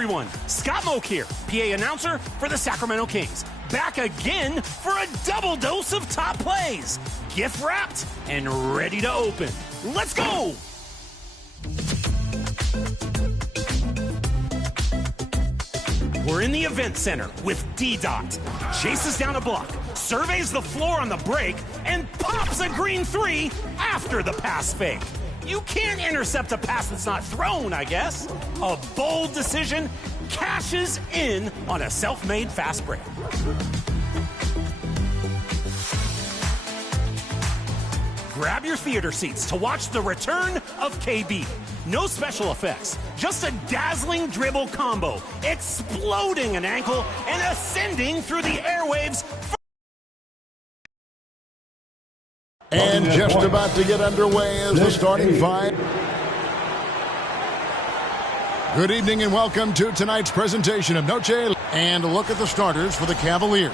everyone. Scott Moak here, PA announcer for the Sacramento Kings. Back again for a double dose of top plays. Gift wrapped and ready to open. Let's go! We're in the event center with D-Dot. Chases down a block, surveys the floor on the break, and pops a green three after the pass fake. You can't intercept a pass that's not thrown, I guess. A bold decision, cashes in on a self-made fast break. Grab your theater seats to watch the return of KB. No special effects, just a dazzling dribble combo, exploding an ankle and ascending through the airwaves. And just about to get underway is the starting five. Good evening and welcome to tonight's presentation of Noche. And a look at the starters for the Cavaliers.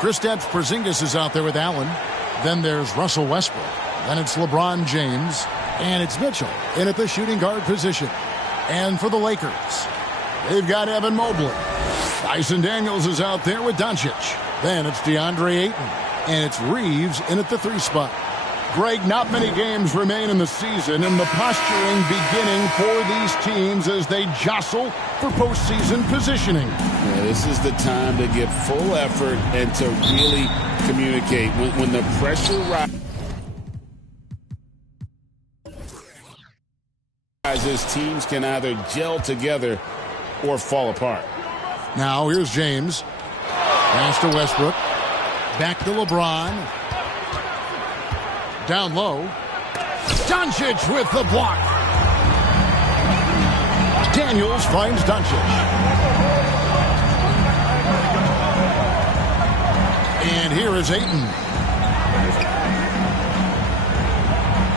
Kristaps Porzingis is out there with Allen. Then there's Russell Westbrook. Then it's LeBron James. And it's Mitchell in at the shooting guard position. And for the Lakers, they've got Evan Mobley. Dyson Daniels is out there with Doncic. Then it's DeAndre Ayton. And it's Reeves in at the 3 spot. Greg, not many games remain in the season, and the posturing beginning for these teams as they jostle for postseason positioning. Yeah, this is the time to give full effort and to really communicate. When the pressure rises, teams can either gel together or fall apart. Now here's James. Pass to Westbrook. Back to LeBron. Down low. Doncic with the block. Daniels finds Doncic. And here is Ayton.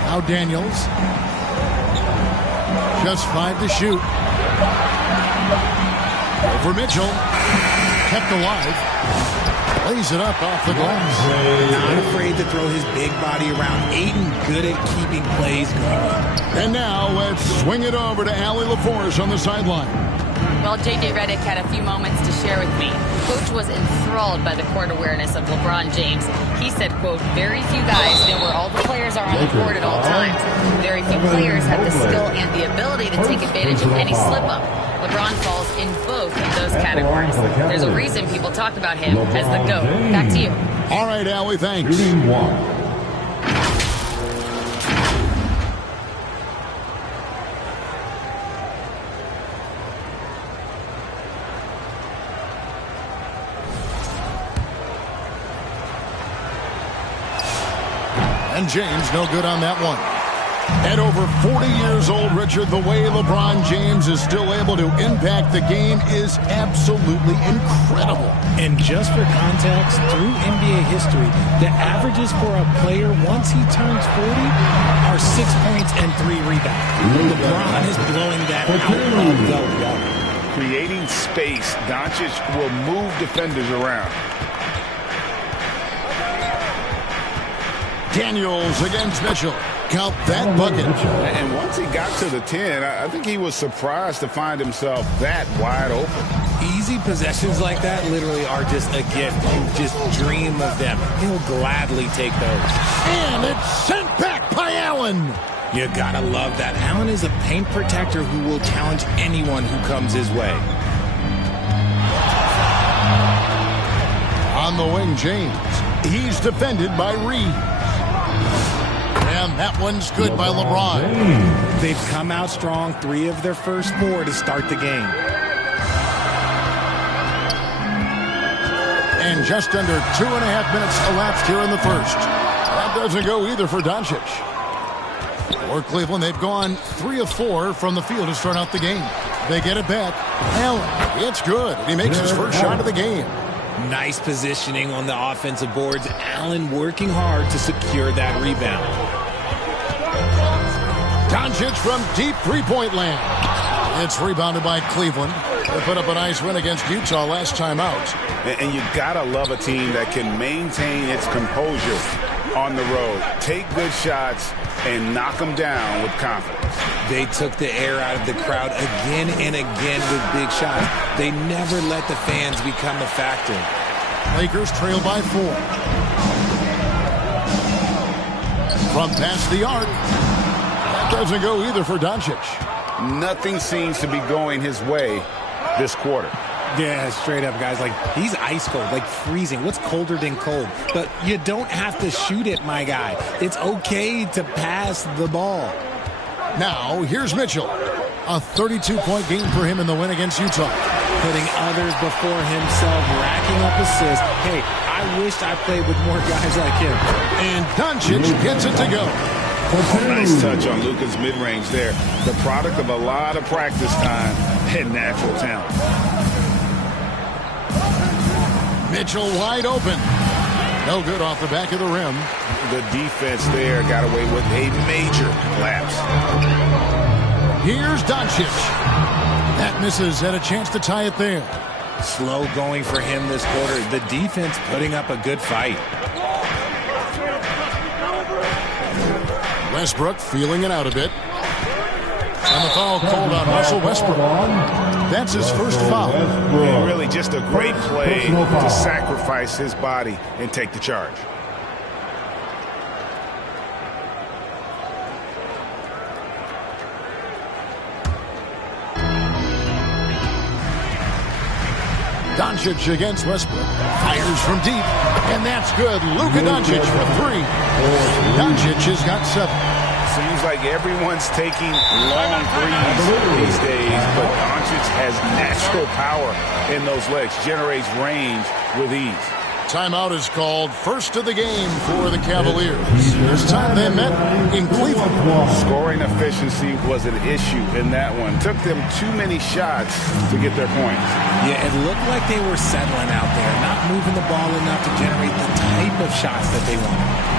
Now Daniels. Just 5 to shoot. Over Mitchell. Kept alive. Lays it up off the glass. Not afraid to throw his big body around. Ayton good at keeping plays going. And now let's swing it over to Allie LaForce on the sideline. Well, J.J. Redick had a few moments to share with me. Coach was enthralled by the court awareness of LeBron James. He said, quote, very few guys know where all the players are on the court at all times. Very few players have the skill and the ability to take advantage of any slip-up. LeBron falls in both of those categories. There's a reason people talk about him as the GOAT. Back to you. All right, Allie, thanks. And James no good on that one. At over 40 years old, Richard, the way LeBron James is still able to impact the game is absolutely incredible. And just for context, through NBA history, the averages for a player once he turns 40 are 6 points and 3 rebounds. LeBron is blowing that out of the water. Creating space, Doncic will move defenders around. Daniels against Mitchell. Count that bucket. And once he got to the 10, I think he was surprised to find himself that wide open. Easy possessions like that literally are just a gift. You just dream of them. He'll gladly take those. And it's sent back by Allen. You gotta love that. Allen is a paint protector who will challenge anyone who comes his way. On the wing, James. He's defended by Reeves. And that one's good by LeBron. They've come out strong, 3 of their first 4 to start the game. And just under 2.5 minutes elapsed here in the first. That doesn't go either for Doncic. For Cleveland, they've gone 3 of 4 from the field to start out the game. They get it back. Allen, it's good. He makes his first shot of the game. Nice positioning on the offensive boards. Allen working hard to secure that rebound. Doncic from deep three-point land. It's rebounded by Cleveland. They put up a nice win against Utah last time out. And you gotta love a team that can maintain its composure on the road. Take good shots and knock them down with confidence. They took the air out of the crowd again and again with big shots. They never let the fans become a factor. Lakers trail by 4. From past the arc. That doesn't go either for Doncic. Nothing seems to be going his way this quarter. Yeah, straight up, guys. Like, he's ice cold, like freezing. What's colder than cold? But you don't have to shoot it, my guy. It's okay to pass the ball. Now, here's Mitchell. A 32-point game for him in the win against Utah. Putting others before himself, racking up assists. Hey, I wished I played with more guys like him. And Doncic gets it to go. Oh, nice touch on Luka's mid-range there. The product of a lot of practice time and natural talent. Mitchell wide open. No good off the back of the rim. The defense there got away with a major lapse. Here's Doncic. That misses. Had a chance to tie it there. Slow going for him this quarter. The defense putting up a good fight. Westbrook feeling it out a bit. And the foul called on Russell Westbrook. That's his first foul. And really just a great play to sacrifice his body and take the charge. Doncic against Westbrook. Fires from deep. And that's good. Luka Doncic for 3. Doncic has got 7. Seems like everyone's taking long threes these days, but Doncic has natural power in those legs, generates range with ease. Timeout is called. First of the game for the Cavaliers. First time they met in Cleveland. Scoring efficiency was an issue in that one. Took them too many shots to get their points. Yeah, it looked like they were settling out there, not moving the ball enough to generate the type of shots that they wanted.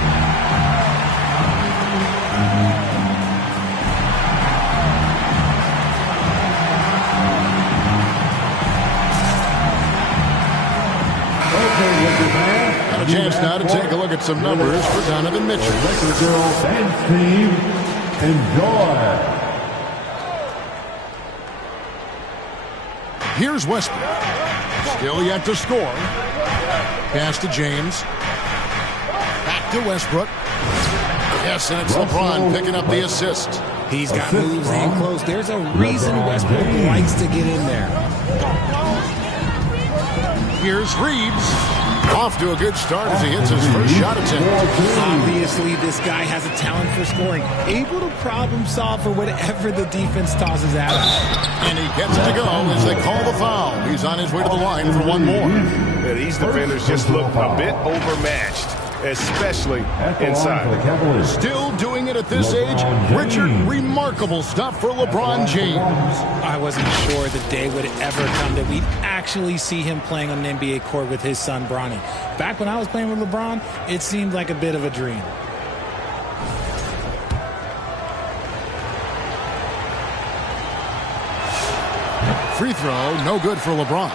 A chance now to take a look at some numbers for Donovan Mitchell. Lakers girls and team, enjoy. Here's Westbrook. Still yet to score. Pass to James. Back to Westbrook. Yes, and it's LeBron picking up the assist. He's got moves in close. There's a reason Westbrook likes to get in there. Here's Reeves. Off to a good start as he hits his first shot attempt. Obviously, this guy has a talent for scoring. Able to problem solve for whatever the defense tosses at him. And he gets it to go as they call the foul. He's on his way to the line for one more. Yeah, these defenders just look a bit overmatched, especially inside. Still doing it at this age. Richard, remarkable stuff for LeBron James. I wasn't sure the day would ever come that we'd actually see him playing on an NBA court with his son, Bronny. Back when I was playing with LeBron, it seemed like a bit of a dream. Free throw, no good for LeBron.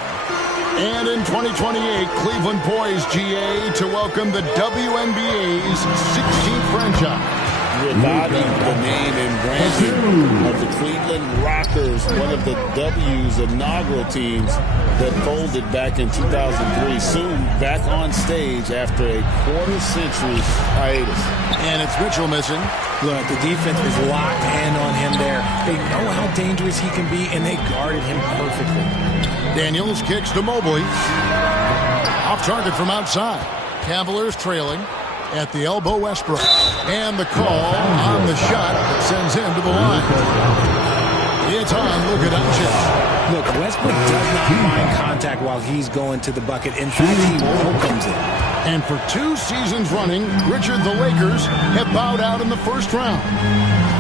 And in 2028, Cleveland poised, GA, to welcome the WNBA's 16th franchise. Reviving the name and branding of the Cleveland Rockers, one of the W's inaugural teams that folded back in 2003, soon back on stage after a quarter-century hiatus. And it's Mitchell missing. Look, the defense was locked in on him there. They know how dangerous he can be, and they guarded him perfectly. Daniels kicks to Mobley. Off target from outside. Cavaliers trailing. At the elbow, Westbrook. And the call on the shot that sends him to the line. It's on Luka Doncic. Look, Westbrook does not mind contact while he's going to the bucket. In fact, he welcomes it. And for 2 seasons running, Richard, the Lakers have bowed out in the first round.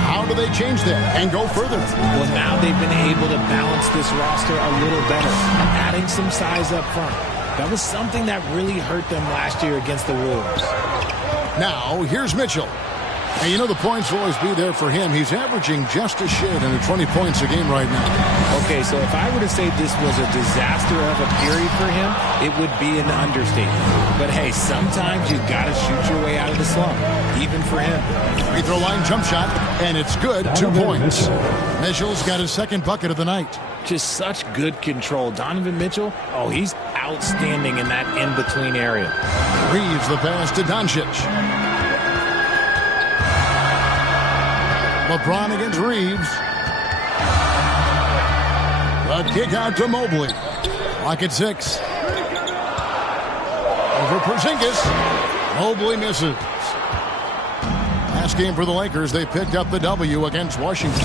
How do they change that and go further? Well, now they've been able to balance this roster a little better, adding some size up front. That was something that really hurt them last year against the Wolves. Now, here's Mitchell. And you know the points will always be there for him. He's averaging just a shade under 20 points a game right now. Okay, so if I were to say this was a disaster of a period for him, it would be an understatement. But hey, sometimes you got to shoot your way out of the slump, even for him. Free throw line jump shot, and it's good. 2 points. Mitchell's got his second bucket of the night. Just such good control. Donovan Mitchell, oh, he's outstanding in that in-between area. Reeves the pass to Doncic. LeBron against Reeves. The kick out to Mobley. Clock at 6. Over Porzingis. Mobley misses. Last game for the Lakers, they picked up the W against Washington.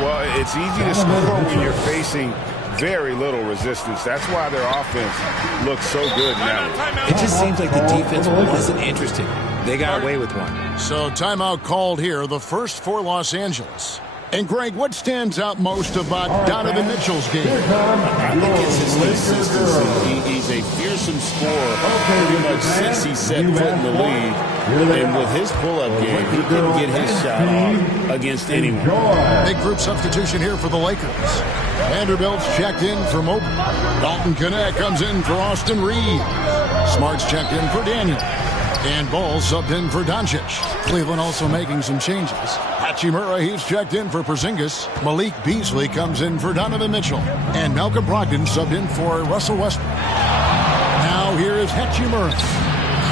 Well, it's easy to score when you're facing very little resistance. That's why their offense looks so good now. It just seems like the defense wasn't interested. They got away with one. So timeout called here, the first for Los Angeles. And Greg, what stands out most about Donovan Mitchell's game? I think it's his consistency. He's a fearsome scorer pretty much since he set foot in the league. And with his pull-up game, he can get his shot off against anyone. Big group substitution here for the Lakers. Vanderbilt's checked in for Mobley. Dalton Connect comes in for Austin Reeves. Smart's checked in for Daniel. And Ball subbed in for Doncic. Cleveland also making some changes. Hachimura, he's checked in for Porzingis. Malik Beasley comes in for Donovan Mitchell. And Malcolm Brogdon subbed in for Russell Westbrook. Now here is Hachimura.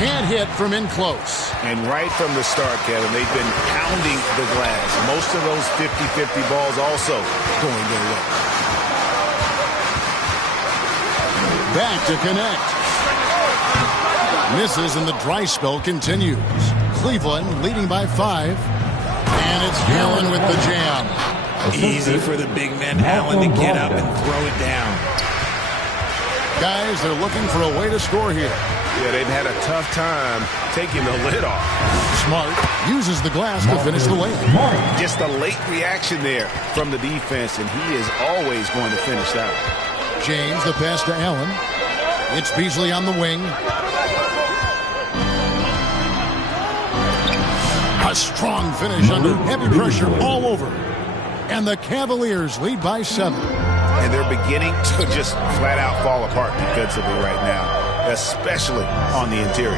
Can't hit from in close. And right from the start, Kevin, they've been pounding the glass. Most of those 50-50 balls also going their way. Back to Connect. Misses and the dry spell continues. Cleveland leading by 5. And it's Allen with the jam. Easy for the big man Allen to get up and throw it down. Guys, they're looking for a way to score here. Yeah, they've had a tough time taking the lid off. Smart uses the glass to finish the layup. Just a late reaction there from the defense, and he is always going to finish that one. James, the pass to Allen. It's Beasley on the wing. A strong finish under heavy pressure all over. And the Cavaliers lead by 7. And they're beginning to just flat out fall apart defensively right now, especially on the interior.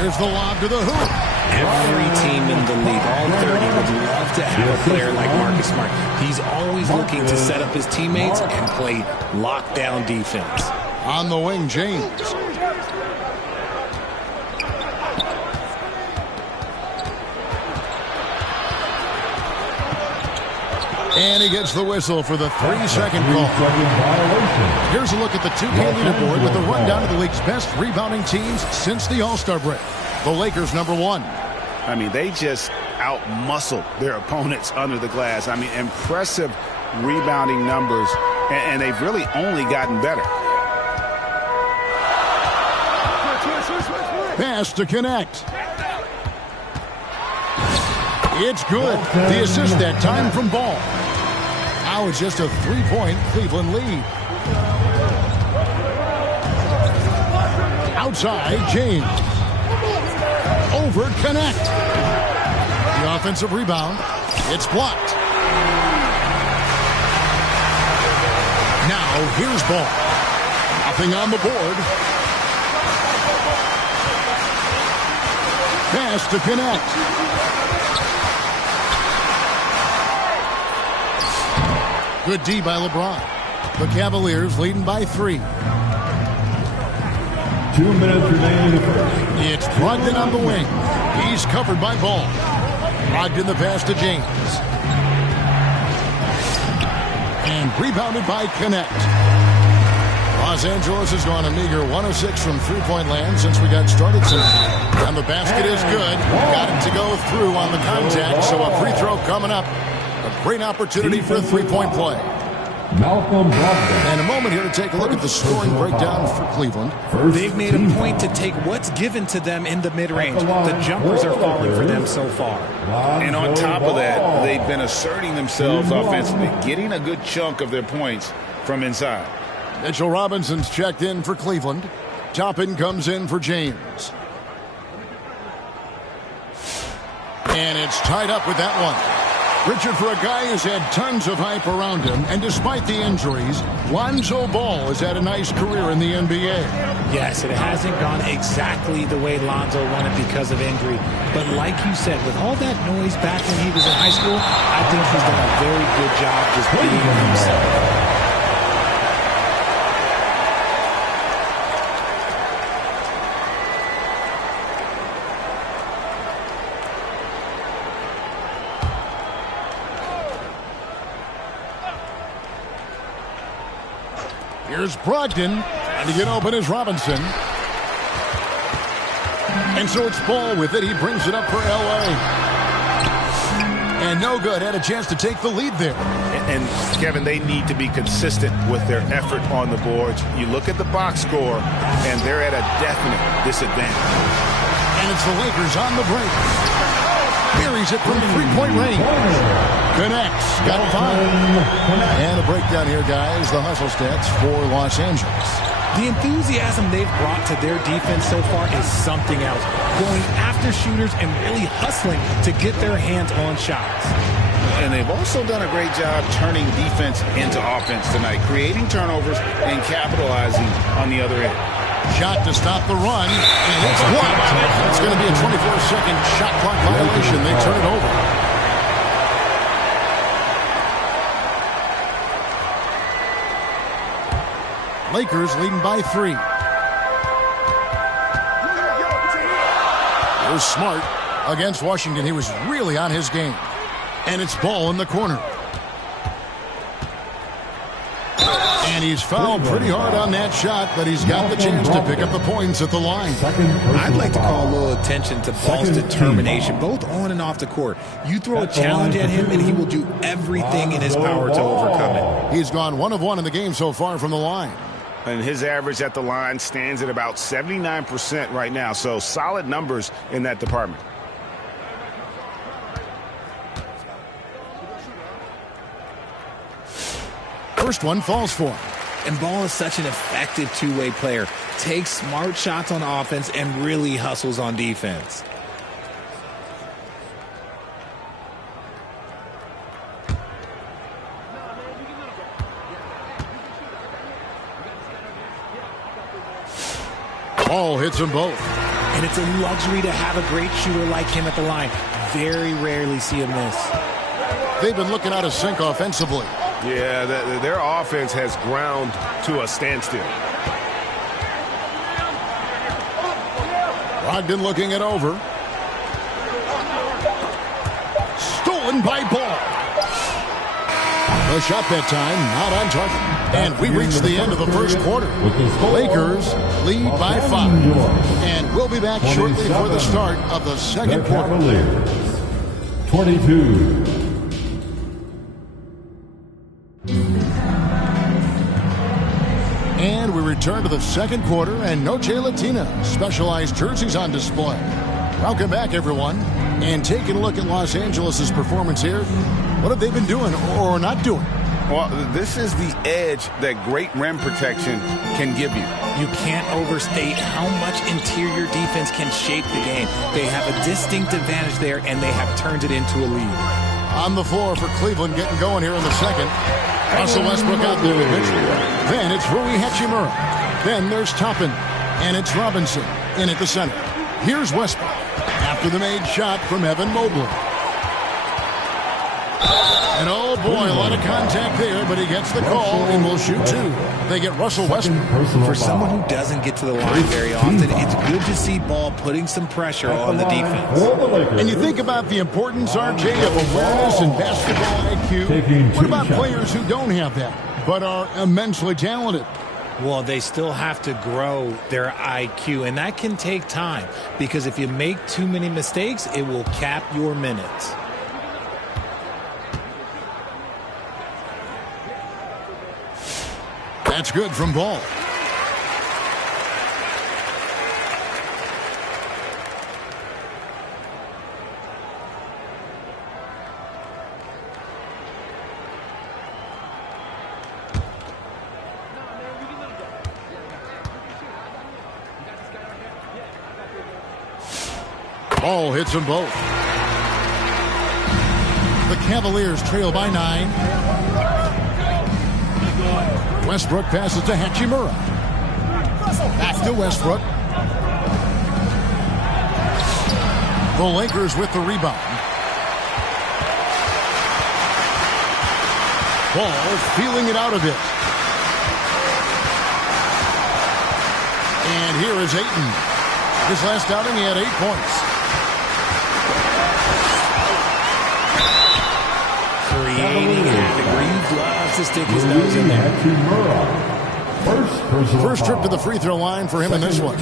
Here's the lob to the hoop. Every team in the league, all 30, would love to have a player like Marcus Smart. He's always looking to set up his teammates and play lockdown defense. On the wing, James. And he gets the whistle for the 3-second call. Here's a look at the 2K leaderboard with a rundown of the league's best rebounding teams since the All-Star break. The Lakers #1. I mean, they just out-muscled their opponents under the glass. I mean, impressive rebounding numbers, and they've really only gotten better. Pass to Connect. It's good. The assist that time from Ball. Now it's just a 3-point Cleveland lead. Outside, James. Over Connect. The offensive rebound. It's blocked. Now here's Ball. Nothing on the board. Pass to Connect. Good D by LeBron. The Cavaliers leading by 3. 2 minutes remaining in the first. It's Brogdon on the wing. He's covered by Ball. Brogdon the pass to James. And rebounded by Connect. Los Angeles has gone a meager 106 from three-point land since we got started tonight. And the basket is good. Got it to go through on the contact, so a free throw coming up. A great opportunity for a three-point play. Malcolm Brogdon. And a moment here to take a look at the scoring breakdown for Cleveland. They've made a point to take what's given to them in the mid-range. The jumpers are falling for them so far. And on top of that, they've been asserting themselves offensively, getting a good chunk of their points from inside. Mitchell Robinson's checked in for Cleveland. Toppin comes in for James. And it's tied up with that one. Richard, for a guy who's had tons of hype around him, and despite the injuries, Lonzo Ball has had a nice career in the NBA. Yes, it hasn't gone exactly the way Lonzo wanted because of injury. But like you said, with all that noise back when he was in high school, I think he's done a very good job just being himself. Here's Brogdon, and to get open is Robinson. And so it's Ball with it. He brings it up for L.A. And no good. Had a chance to take the lead there. And Kevin, they need to be consistent with their effort on the boards. You look at the box score, and they're at a definite disadvantage. And it's the Lakers on the break. Buries it from three-point range. Connects. Got 5. And a breakdown here, guys. The hustle stats for Los Angeles. The enthusiasm they've brought to their defense so far is something else. Going after shooters and really hustling to get their hands on shots. And they've also done a great job turning defense into offense tonight, creating turnovers and capitalizing on the other end. Shot to stop the run, and it's blocked. It's going to be a 24-second shot clock violation. They turn it over. Lakers leading by 3. Here's Smart against Washington. He was really on his game. And it's Ball in the corner. And he's fouled pretty hard on that shot, but he's got the chance to pick up the points at the line. I'd like to call a little attention to Ball's determination, both on and off the court. You throw a challenge at him, and he will do everything in his power to overcome it. He's gone 1 of 1 in the game so far from the line. And his average at the line stands at about 79% right now, so solid numbers in that department. First one falls for him. And Ball is such an effective two-way player. Takes smart shots on offense and really hustles on defense. Ball hits them both. And it's a luxury to have a great shooter like him at the line. Very rarely see him miss. They've been looking out of sync offensively. Yeah, their offense has ground to a standstill. Brogdon looking it over. Stolen by Ball. The shot that time, not on target. And we reach the end of the first quarter. The Lakers lead by 5. And we'll be back shortly for the start of the second quarter. 22. And we return to the second quarter, and Noche Latina specialized jerseys on display. Welcome back, everyone. And taking a look at Los Angeles' performance here, what have they been doing or not doing? Well, this is the edge that great rim protection can give you. You can't overstate how much interior defense can shape the game. They have a distinct advantage there, and they have turned it into a lead. On the floor for Cleveland, getting going here in the second. Russell Westbrook out there with Mitchell. Then it's Rui Hachimura. Then there's Toppin. And it's Robinson in at the center. Here's Westbrook after the made shot from Evan Mobley. And oh boy, a lot of contact there, but he gets the call and will shoot 2. They get Russell Westbrook. For someone who doesn't get to the line very often, it's good to see Ball putting some pressure on the defense. And you think about the importance, RJ, of awareness and basketball IQ. What about players who don't have that, but are immensely talented? Well, they still have to grow their IQ, and that can take time, because if you make too many mistakes, it will cap your minutes. That's good from Ball. Ball hits them both. The Cavaliers trail by 9. Westbrook passes to Hachimura. Back to Westbrook. The Lakers with the rebound. Ball feeling it out a bit. And here is Ayton. His last outing, he had 8 points. Creating havoc where he loves to stick his nose in there. First trip to the free throw line for him in this one.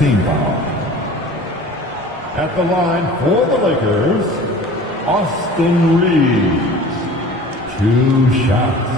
At the line for the Lakers, Austin Reeves. 2 shots.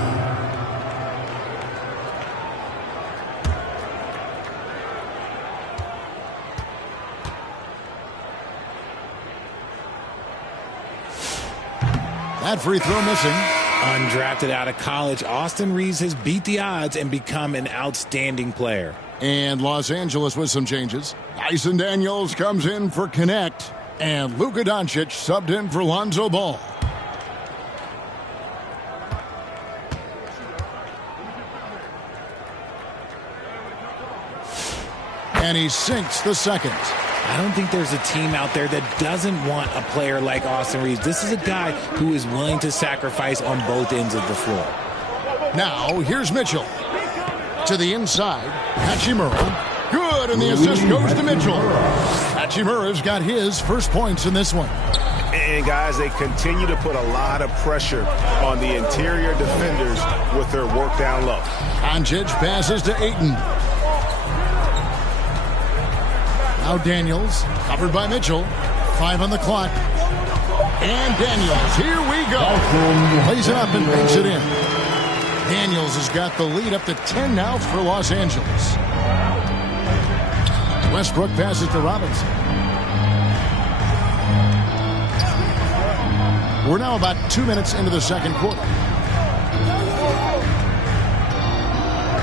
That free throw missing. Undrafted out of college, Austin Reeves has beat the odds and become an outstanding player. And Los Angeles with some changes. Dyson Daniels comes in for Connect. And Luka Doncic subbed in for Lonzo Ball. And he sinks the second. I don't think there's a team out there that doesn't want a player like Austin Reeves. This is a guy who is willing to sacrifice on both ends of the floor. Now, here's Mitchell. To the inside. Hachimura. Good, and the assist goes to Mitchell. Hachimura's got his first points in this one. And, guys, they continue to put a lot of pressure on the interior defenders with their work down low. Doncic passes to Ayton. Now Daniels, covered by Mitchell. 5 on the clock. And Daniels, here we go. Plays it up and banks it in. Daniels has got the lead up to 10 now for Los Angeles. Westbrook passes to Robinson. We're now about 2 minutes into the second quarter.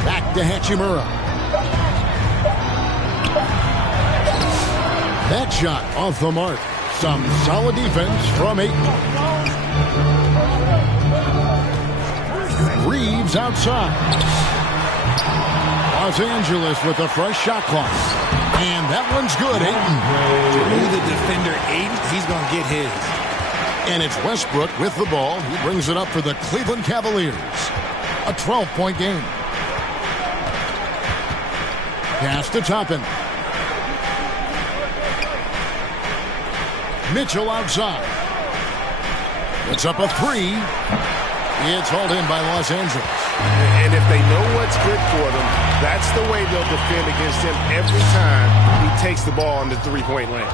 Back to Hachimura. That shot off the mark. Some solid defense from Ayton. Reeves outside. Los Angeles with a fresh shot clock. And that one's good, Ayton. Through the defender, Ayton, he's going to get his. And it's Westbrook with the ball. He brings it up for the Cleveland Cavaliers. A 12-point game. Pass to Toppin. Mitchell outside. It's up a 3. It's hauled in by Los Angeles. And if they know what's good for them, that's the way they'll defend against him every time he takes the ball in the three-point lane.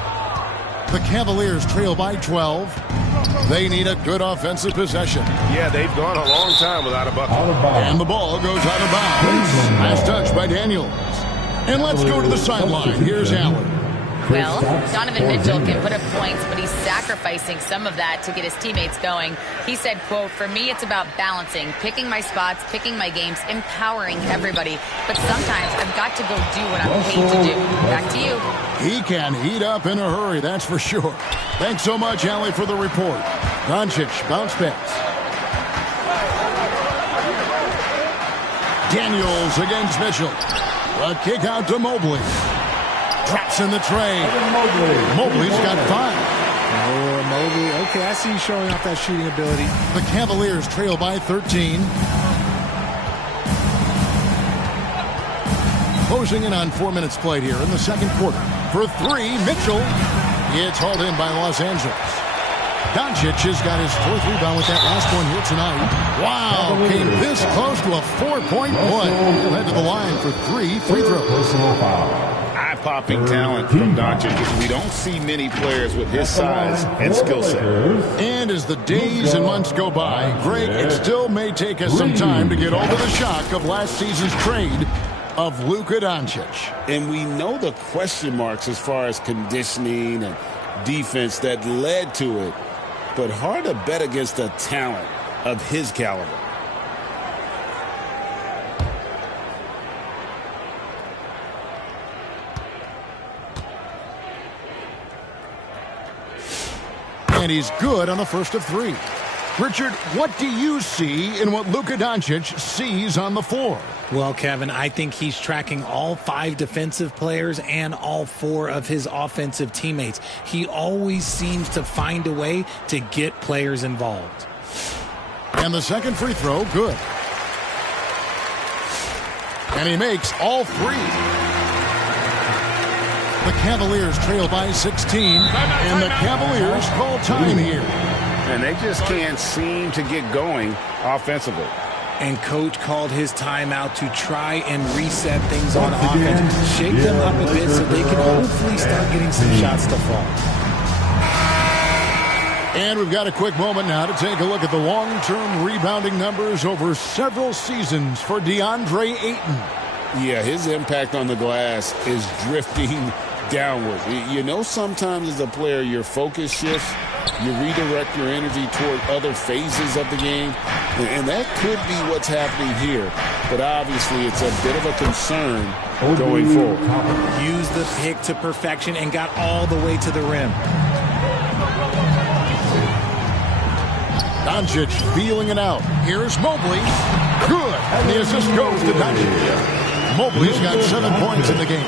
The Cavaliers trail by 12. They need a good offensive possession. Yeah, they've gone a long time without a bucket. And the ball goes out of bounds. Last touch by Daniels. And let's go to the sideline. Here's Allen. Well, Donovan Mitchell can put up points, but he's sacrificing some of that to get his teammates going. He said, quote, "For me, it's about balancing, picking my spots, picking my games, empowering everybody. But sometimes I've got to go do what I'm paid to do." Back to you. He can heat up in a hurry, that's for sure. Thanks so much, Allie, for the report. Doncic, bounce pass. Daniels against Mitchell. A kick out to Mobley. Traps in the tray. Mobley's got 5. Oh, Mobley. Okay, I see you showing off that shooting ability. The Cavaliers trail by 13. Closing in on 4 minutes played here in the second quarter. For 3, Mitchell. It's hauled in by Los Angeles. Doncic has got his 4th rebound with that last one here tonight. Wow, came this close to a 4-point play. He'll head to the line for 3 free throws. Eye-popping talent from Doncic. We don't see many players with his size and skill set. And as the days and months go by, Greg, it still may take us some time to get over the shock of last season's trade of Luka Doncic. And we know the question marks as far as conditioning and defense that led to it. But hard to bet against a talent of his caliber. And he's good on the first of 3. Richard, what do you see in what Luka Doncic sees on the floor? Well, Kevin, I think he's tracking all 5 defensive players and all 4 of his offensive teammates. He always seems to find a way to get players involved. And the second free throw, good. And he makes all 3. The Cavaliers trail by 16, and the Cavaliers call time here. And they just can't seem to get going offensively. And Coach called his timeout to try and reset things on offense. Shake them up a bit so they can hopefully start getting some shots to fall. And we've got a quick moment now to take a look at the long-term rebounding numbers over several seasons for DeAndre Ayton. Yeah, his impact on the glass is drifting downward. You know, sometimes as a player, your focus shifts. You redirect your energy toward other phases of the game. And that could be what's happening here. But obviously, it's a bit of a concern going forward. Used the pick to perfection and got all the way to the rim. Doncic feeling it out. Here's Mobley. Good. And the assist goes to Doncic. Mobley's got 7 points in the game.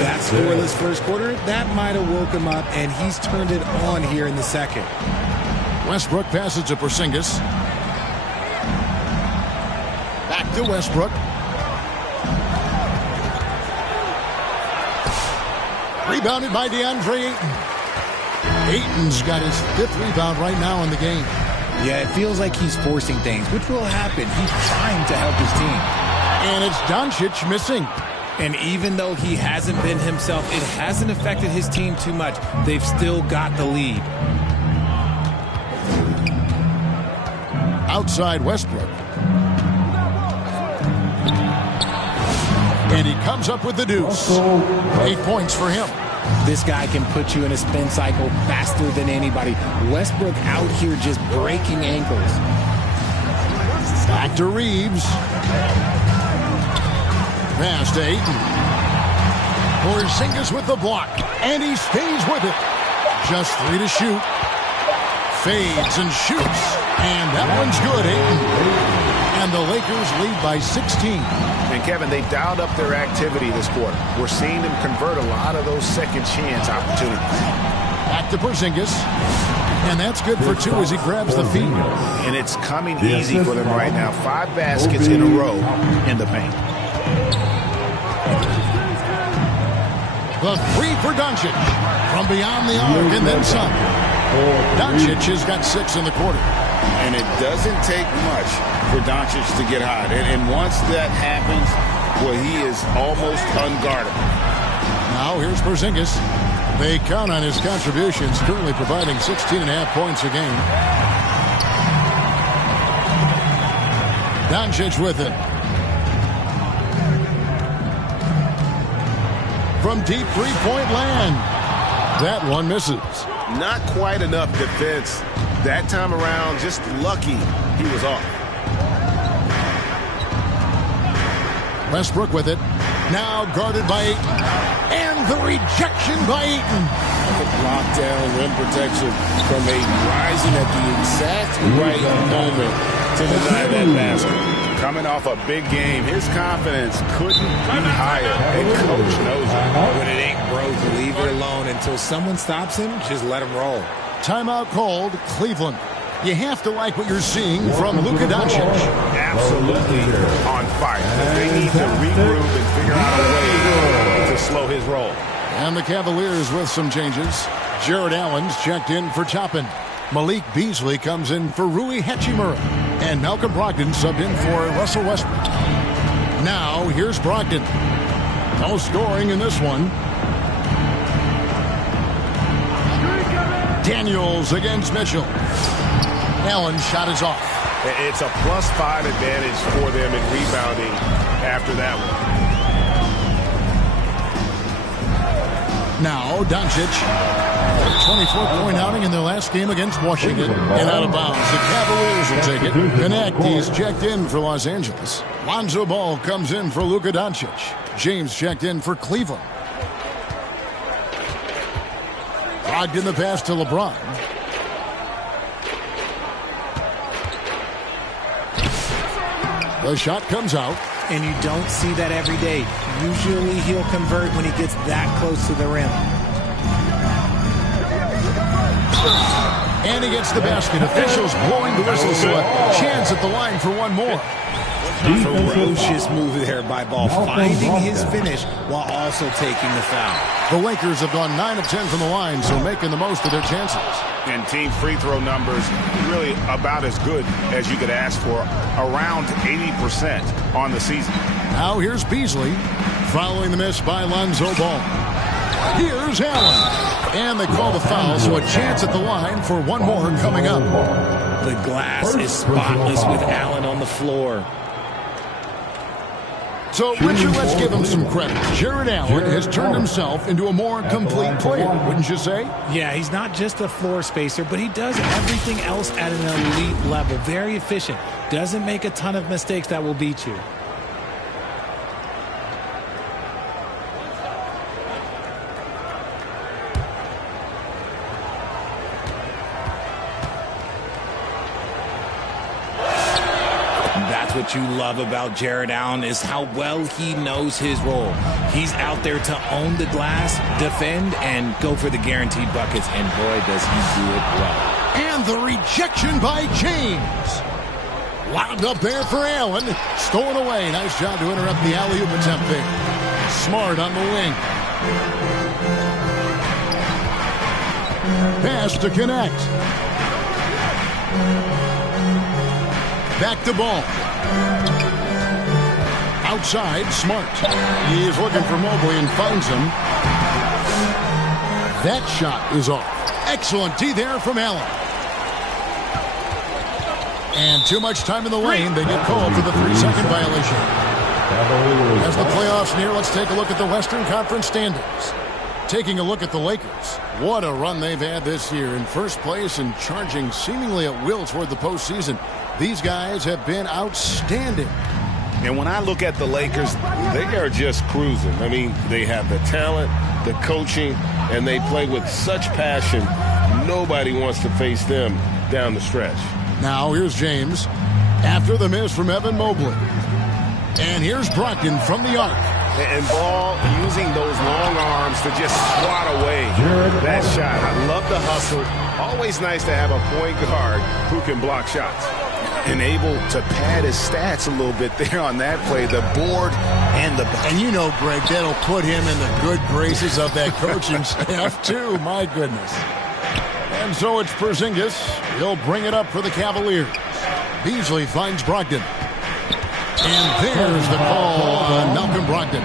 That scoreless first quarter, that might have woke him up, and he's turned it on here in the second. Westbrook passes to Porzingis. Back to Westbrook. Rebounded by DeAndre Ayton. Ayton's got his 5th rebound right now in the game. Yeah, it feels like he's forcing things, which will happen. He's trying to help his team. And it's Doncic missing. And even though he hasn't been himself, it hasn't affected his team too much. They've still got the lead. Outside Westbrook. And he comes up with the deuce. 8 points for him. This guy can put you in a spin cycle faster than anybody. Westbrook out here just breaking ankles. Back to Reeves. Pass to Ayton. Porzingis with the block. And he stays with it. Just 3 to shoot. Fades and shoots. And that one's good, Ayton. And the Lakers lead by 16. And Kevin, they dialed up their activity this quarter. We're seeing them convert a lot of those second chance opportunities. Back to Porzingis. And that's good for 2 as he grabs the feed. And it's coming easy for them right now. 5 baskets in a row in the paint. The 3 for Doncic. From beyond the arc and then some. Doncic has got 6 in the quarter. And it doesn't take much for Doncic to get hot. And once that happens, well, he is almost unguardable. Now here's Porzingis. They count on his contributions, currently providing 16.5 points a game. Doncic with it. From deep three-point land. That one misses. Not quite enough defense that time around. Just lucky he was off. Westbrook with it. Now guarded by Ayton. And the rejection by Ayton. Lockdown rim protection from Ayton, rising at the exact right moment to deny that basket. Coming off a big game, his confidence couldn't be higher, and Coach knows it. When it ain't broke, leave it alone until someone stops him. Just let him roll. Timeout called, Cleveland. You have to like what you're seeing from Luka Doncic. Absolutely on fire. They need to regroup and figure out a way to slow his roll. And the Cavaliers with some changes. Jared Allen's checked in for Toppin. Malik Beasley comes in for Rui Hachimura. And Malcolm Brogdon subbed in for Russell Westbrook. Now, here's Brogdon. No scoring in this one. Daniels against Mitchell. Allen's shot is off. It's a +5 advantage for them in rebounding after that one. Now, Doncic. 24-point outing in their last game against Washington. And out of bounds. The Cavaliers will take it. Connect. He's checked in for Los Angeles. Lonzo Ball comes in for Luka Doncic. James checked in for Cleveland. Brogdon the pass to LeBron. The shot comes out. And you don't see that every day. Usually he'll convert when he gets that close to the rim. And he gets the basket. Officials blowing the whistle, so a chance at the line for one more. Ferocious move there by Ball, finding his finish while also taking the foul. The Lakers have gone 9 of 10 from the line, so making the most of their chances. And team free throw numbers really about as good as you could ask for, around 80% on the season. Now here's Beasley, following the miss by Lonzo Ball. Here's Allen. And they call the foul, so a chance at the line for one more coming up. The glass is spotless with Allen on the floor. So, Richard, let's give him some credit. Jared Allen has turned himself into a more complete player, wouldn't you say? Yeah, he's not just a floor spacer, but he does everything else at an elite level. Very efficient. Doesn't make a ton of mistakes that will beat you. What you love about Jared Allen is how well he knows his role. He's out there to own the glass, defend, and go for the guaranteed buckets, and boy, does he do it well. And the rejection by James. Lobbed up there for Allen. Stolen away. Nice job to interrupt the alley-oop attempt there. Smart on the wing. Pass to connect. Back to Ball. Outside, Smart. He is looking for Mobley and finds him. That shot is off. Excellent D there from Allen. And too much time in the lane. They get called for the 3-second violation. As the playoffs near, let's take a look at the Western Conference standings. Taking a look at the Lakers. What a run they've had this year. In first place and charging seemingly at will toward the postseason. These guys have been outstanding. And when I look at the Lakers, they are just cruising. I mean, they have the talent, the coaching, and they play with such passion. Nobody wants to face them down the stretch. Now here's James after the miss from Evan Mobley. And here's Brogdon from the arc. And Ball using those long arms to just swat away that shot. I love the hustle. Always nice to have a point guard who can block shots. And able to pad his stats a little bit there on that play, the board and the bucket. And you know, Greg, that'll put him in the good graces of that coaching staff, too. My goodness. And so it's Porzingis. He'll bring it up for the Cavaliers. Beasley finds Brogdon. And there's the call on Malcolm Brogdon.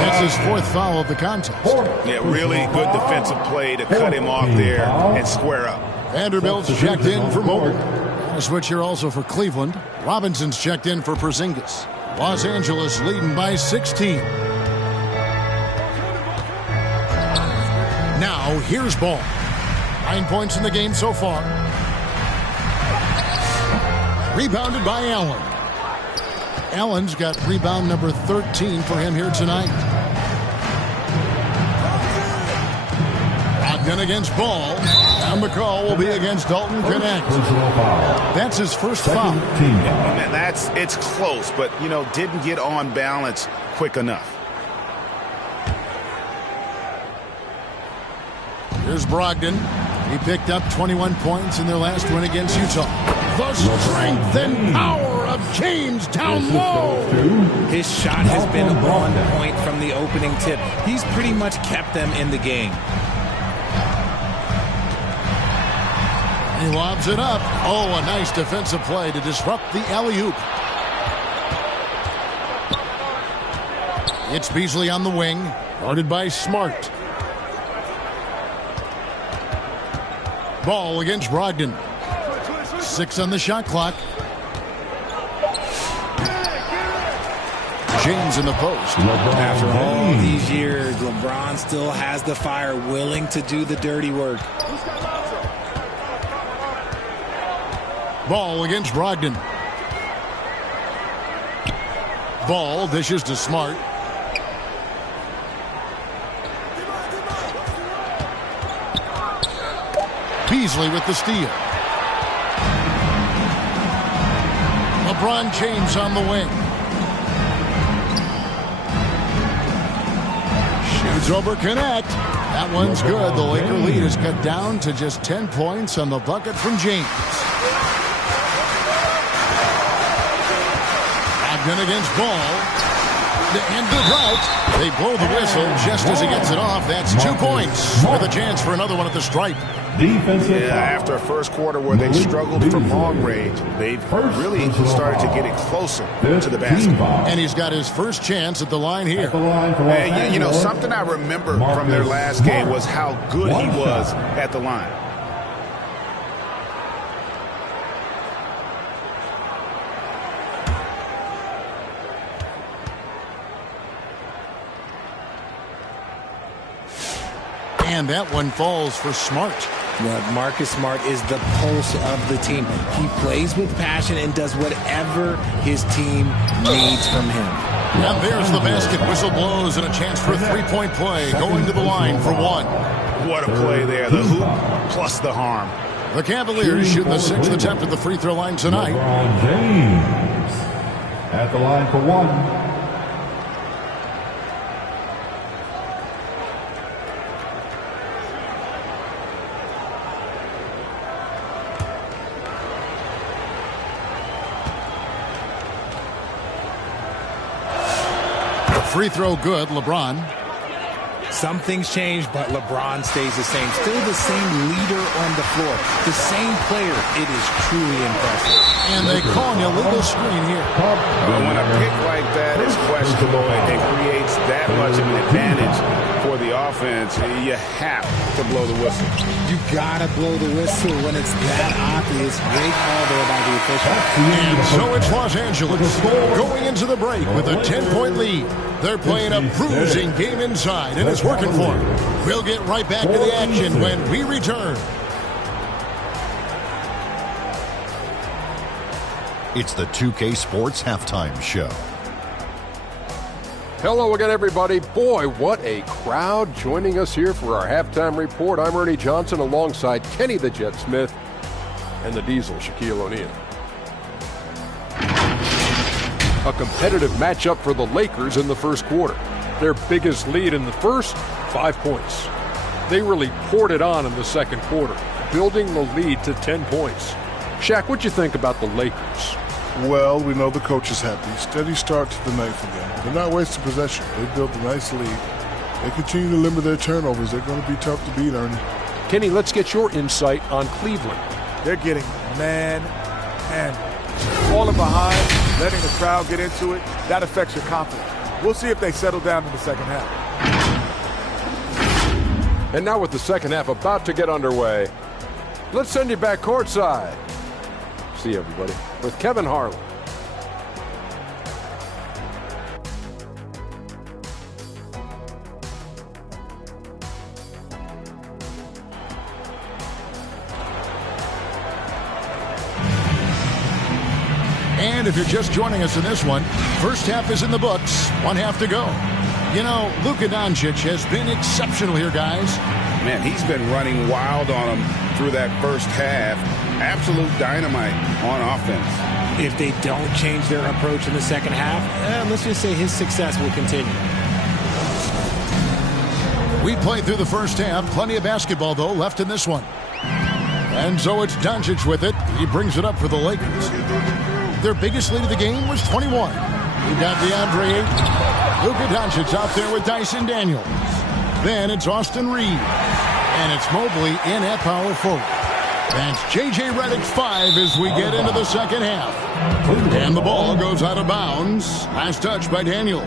That's his 4th foul of the contest. Yeah, really good defensive play to cut him off there and square up. Vanderbilt's checked in for Mobley. A switch here also for Cleveland. Robinson's checked in for Porzingis. Los Angeles leading by 16. Now here's Ball. 9 points in the game so far. Rebounded by Allen. Allen's got rebound number 13 for him here tonight. Brogdon against Ball. And the call will be against Dalton Connect. That's his first foul. Man, it's close, but, didn't get on balance quick enough. Here's Brogdon. He picked up 21 points in their last win against Utah. The strength and power of James down low. His shot has been on point from the opening tip. He's pretty much kept them in the game. He lobs it up. Oh, a nice defensive play to disrupt the alley-oop. It's Beasley on the wing, guarded by Smart. Ball against Brogdon. 6 on the shot clock. James in the post. After all these years, LeBron still has the fire, willing to do the dirty work. Ball against Brogdon. Ball dishes to Smart. Beasley with the steal. LeBron James on the wing. Shoots over Connect. That one's good. The Laker lead is cut down to just 10 points on the bucket from James. Ogden against Ball. To end the drought. They blow the whistle just as he gets it off. That's 2 points with a chance for another one at the stripe. After a first quarter where they struggled from long range, they've really started to get it closer to the basket. And he's got his first chance at the line here. And, you know, something I remember from their last game was how good he was at the line. And that one falls for Smart. Marcus Smart is the pulse of the team. He plays with passion and does whatever his team needs from him. And there's the basket. Whistle blows and a chance for a three-point play. Going to the line for one. What a play there. The hoop plus the harm. The Cavaliers shoot the sixth attempt at the free throw line tonight. LeBron James at the line for one. Free throw good, LeBron. Some things change, but LeBron stays the same. Still the same leader on the floor. The same player. It is truly impressive. And they call an illegal screen here. When a pick like that is questionable and creates that much of an advantage for the offense, you have to blow the whistle. You gotta blow the whistle when it's that obvious. Great call there by the official. And so it's Los Angeles going into the break with a 10-point lead. They're playing a bruising game inside, and it's working for them. We'll get right back to the action when we return. It's the 2K Sports Halftime Show. Hello again, everybody. Boy, what a crowd joining us here for our halftime report. I'm Ernie Johnson alongside Kenny the Jet Smith and the Diesel, Shaquille O'Neal. A competitive matchup for the Lakers in the first quarter. Their biggest lead in the first, 5 points. They really poured it on in the second quarter, building the lead to 10 points. Shaq, what'd you think about the Lakers? Well, we know the coach is happy. Steady start to the night for them. They're not wasting possession. They built a nice lead. They continue to limit their turnovers. They're going to be tough to beat, Ernie. Kenny, let's get your insight on Cleveland. They're getting man and falling behind, letting the crowd get into it. That affects your confidence. We'll see if they settle down in the second half. And now with the second half about to get underway, let's send you back courtside. See you, everybody, with Kevin Harlan. And if you're just joining us in this one, first half is in the books. 1 half to go. You know, Luka Doncic has been exceptional here, guys. Man, he's been running wild on them through that first half. Absolute dynamite on offense. If they don't change their approach in the second half, let's just say his success will continue. We played through the first half. Plenty of basketball, though, left in this one. And so it's Doncic with it. He brings it up for the Lakers. Their biggest lead of the game was 21. We've got DeAndre Ayton. Luka Doncic out there with Dyson Daniels. Then it's Austin Reeves. And it's Mobley in at power forward. That's J.J. Redick 5 as we get into the second half. And the ball goes out of bounds. Last touch by Daniels.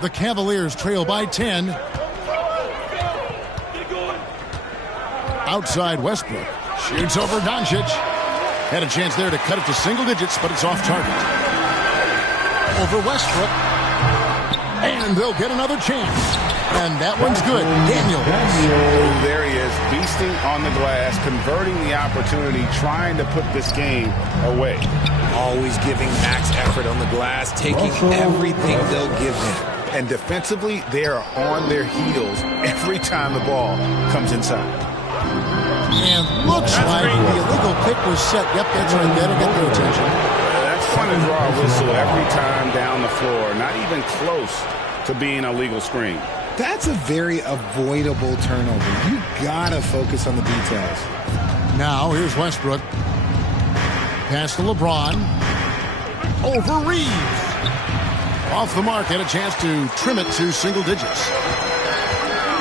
The Cavaliers trail by 10. Outside Westbrook. Shoots over Doncic. Had a chance there to cut it to single digits, but it's off target. Over Westbrook. And they'll get another chance. And that one's good. Daniels. Oh, there he is, feasting on the glass, converting the opportunity, trying to put this game away. Always giving max effort on the glass, taking everything they'll give him. And defensively, they are on their heels every time the ball comes inside. And looks like the illegal pick was set. Yep, that's right. That'll get their attention. That's going to draw a whistle every time down the floor. Not even close to being a legal screen. That's a very avoidable turnover. You got to focus on the details. Now, here's Westbrook. Pass to LeBron. Over Reeves. Off the mark, had a chance to trim it to single digits.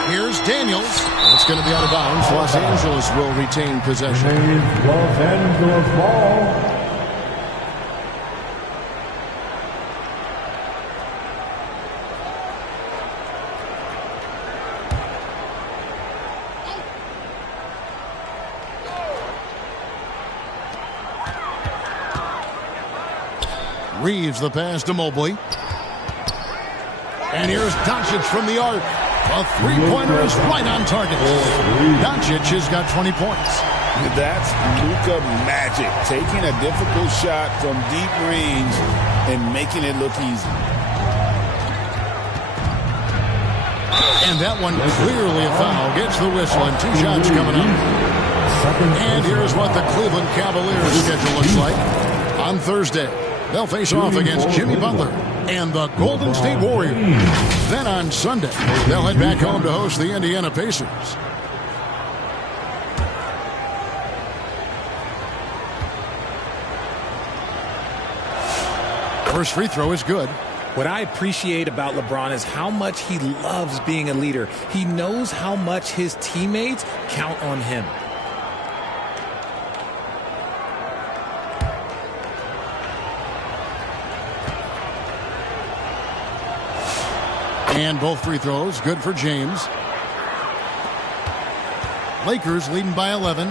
Here's Daniels. It's going to be out of bounds. Los Angeles will retain possession. Los Angeles ball. Reeves the pass to Mobley. And here's Doncic from the arc. A three-pointer is right on target. Doncic has got 20 points. That's Luka magic. Taking a difficult shot from deep range and making it look easy. And that one clearly a foul. Gets the whistle and 2 shots coming up. And here's what the Cleveland Cavaliers schedule looks like. On Thursday, they'll face off against Jimmy Butler and the Golden State Warriors. Then on Sunday, they'll head back home to host the Indiana Pacers. First free throw is good. What I appreciate about LeBron is how much he loves being a leader. He knows how much his teammates count on him. And both free throws, good for James. Lakers leading by 11.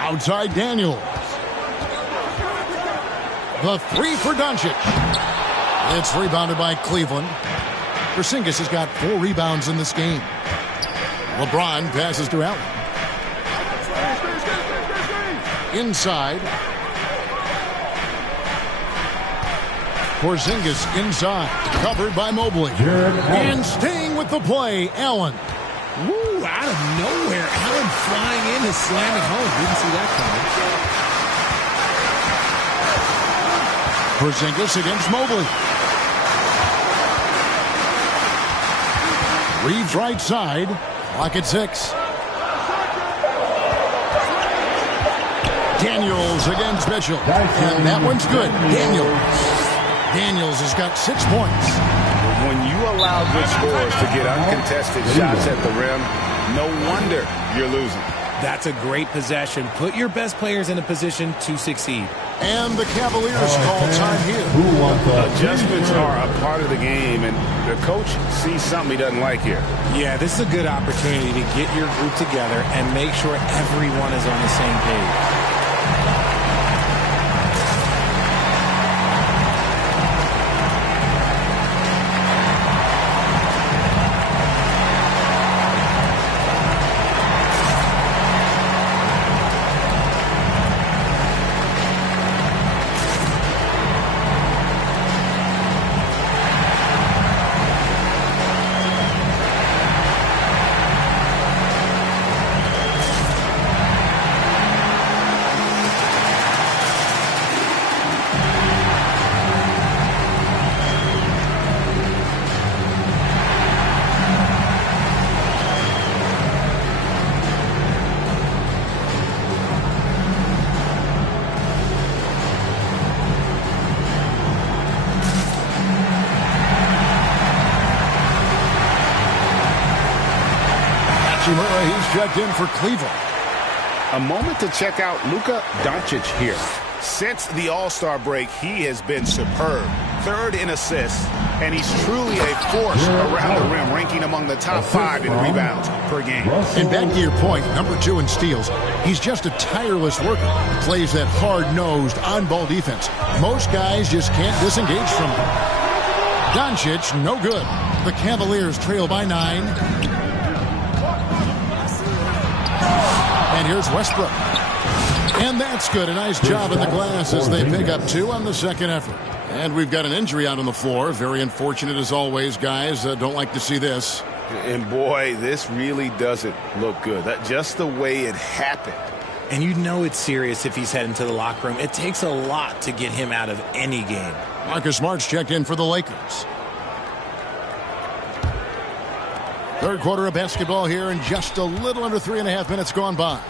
Outside Daniels. The three for Doncic. It's rebounded by Cleveland. Porzingis has got 4 rebounds in this game. LeBron passes to Allen. Inside. Porzingis inside, covered by Mobley. And staying with the play, Allen. Woo, out of nowhere, Allen flying in and slamming home. Didn't see that coming. Porzingis against Mobley. Reeves right side, clock at 6. Daniels against Mitchell. And that one's good. Daniels has got 6 points. When you allow good scorers to get uncontested shots at the rim, no wonder you're losing. That's a great possession. Put your best players in a position to succeed. And the Cavaliers call time here. Adjustments are a part of the game, and the coach sees something he doesn't like here. Yeah, this is a good opportunity to get your group together and make sure everyone is on the same page. He's checked in for Cleveland. A moment to check out Luka Doncic here. Since the All-Star break, he has been superb. 3rd in assists, and he's truly a force around the rim, ranking among the top 5 in rebounds per game. And back to your point, number 2 in steals. He's just a tireless worker. Plays that hard-nosed, on-ball defense. Most guys just can't disengage from him. Doncic, no good. The Cavaliers trail by 9. And here's Westbrook. And that's good. A nice job in the glass as they pick up 2 on the second effort. And we've got an injury out on the floor. Very unfortunate as always, guys. Don't like to see this. And boy, this really doesn't look good. Just the way it happened. And you know it's serious if he's heading to the locker room. It takes a lot to get him out of any game. Marcus Smart's checked in for the Lakers. Third quarter of basketball here, and just a little under 3.5 minutes gone by.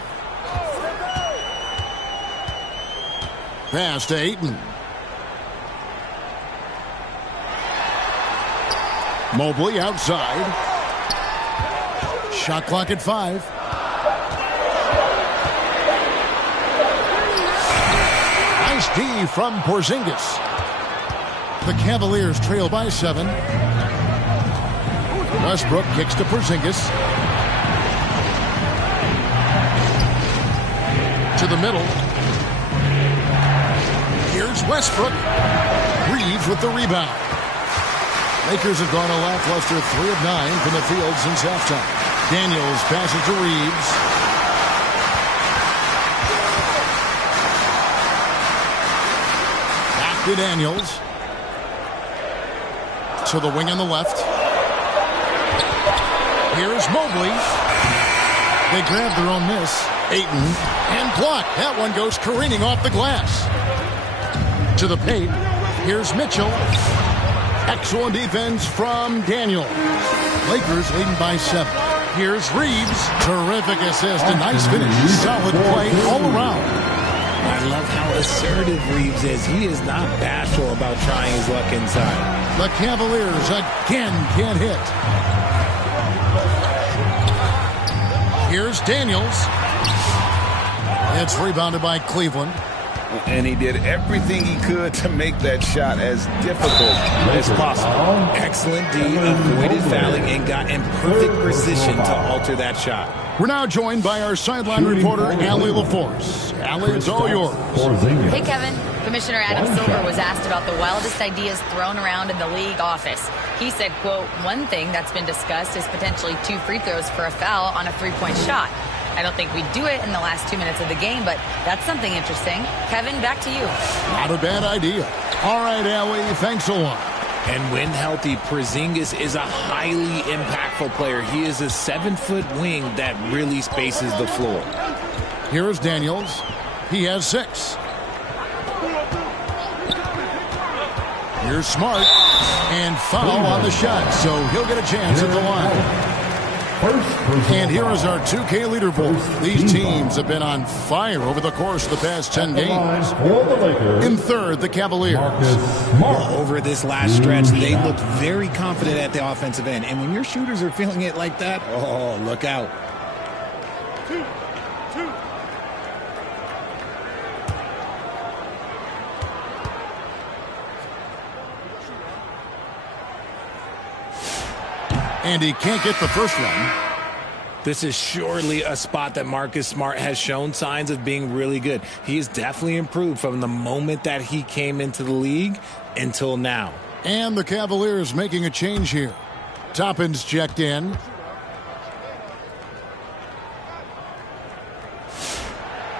Pass to Ayton. Mobley outside. Shot clock at 5. Nice D from Porzingis. The Cavaliers trail by 7. Westbrook kicks to Porzingis. To the middle. Here's Westbrook. Reeves with the rebound. Lakers have gone a lackluster 3 of 9 from the field since halftime. Daniels passes to Reeves. Back to Daniels. To the wing on the left. Here's Mobley. They grab their own miss. Ayton and block. That one goes careening off the glass. To the paint. Here's Mitchell. Excellent defense from Daniel. Lakers leading by 7. Here's Reeves. Terrific assist. A nice finish. Solid play all around. I love how assertive Reeves is. He is not bashful about trying his luck inside. The Cavaliers again can't hit. Here's Daniels. It's rebounded by Cleveland. And he did everything he could to make that shot as difficult as possible. Excellent D, avoided fouling, and got in perfect position to alter that shot. We're now joined by our sideline reporter, Allie LaForce. Allie, it's all yours. Hey, Kevin. Commissioner Adam Silver was asked about the wildest ideas thrown around in the league office. He said, quote, one thing that's been discussed is potentially 2 free throws for a foul on a 3-point shot. I don't think we'd do it in the last 2 minutes of the game, but that's something interesting. Kevin, back to you. Not a bad idea. All right, Allie, thanks a lot. And when healthy, Porzingis is a highly impactful player. He is a 7-foot wing that really spaces the floor. Here is Daniels. He has 6. Here's Smart. And foul on the shot, so he'll get a chance at the line. And here is our 2K leaderboard. These teams have been on fire over the course of the past 10 games. In third, the Cavaliers. Well, over this last stretch, they looked very confident at the offensive end. And when your shooters are feeling it like that, oh, look out. And he can't get the first one. This is surely a spot that Marcus Smart has shown signs of being really good. He has definitely improved from the moment that he came into the league until now. And the Cavaliers making a change here. Toppin's checked in.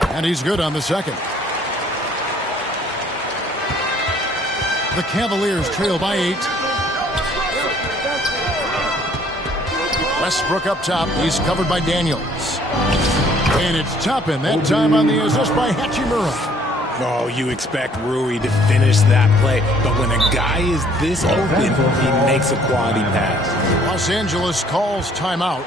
And he's good on the second. The Cavaliers trail by 8. Westbrook up top. He's covered by Daniels. And it's Toppin. That time on the assist by Hachimura. Oh, you expect Rui to finish that play. But when a guy is this open, he makes a quality pass. Los Angeles calls timeout.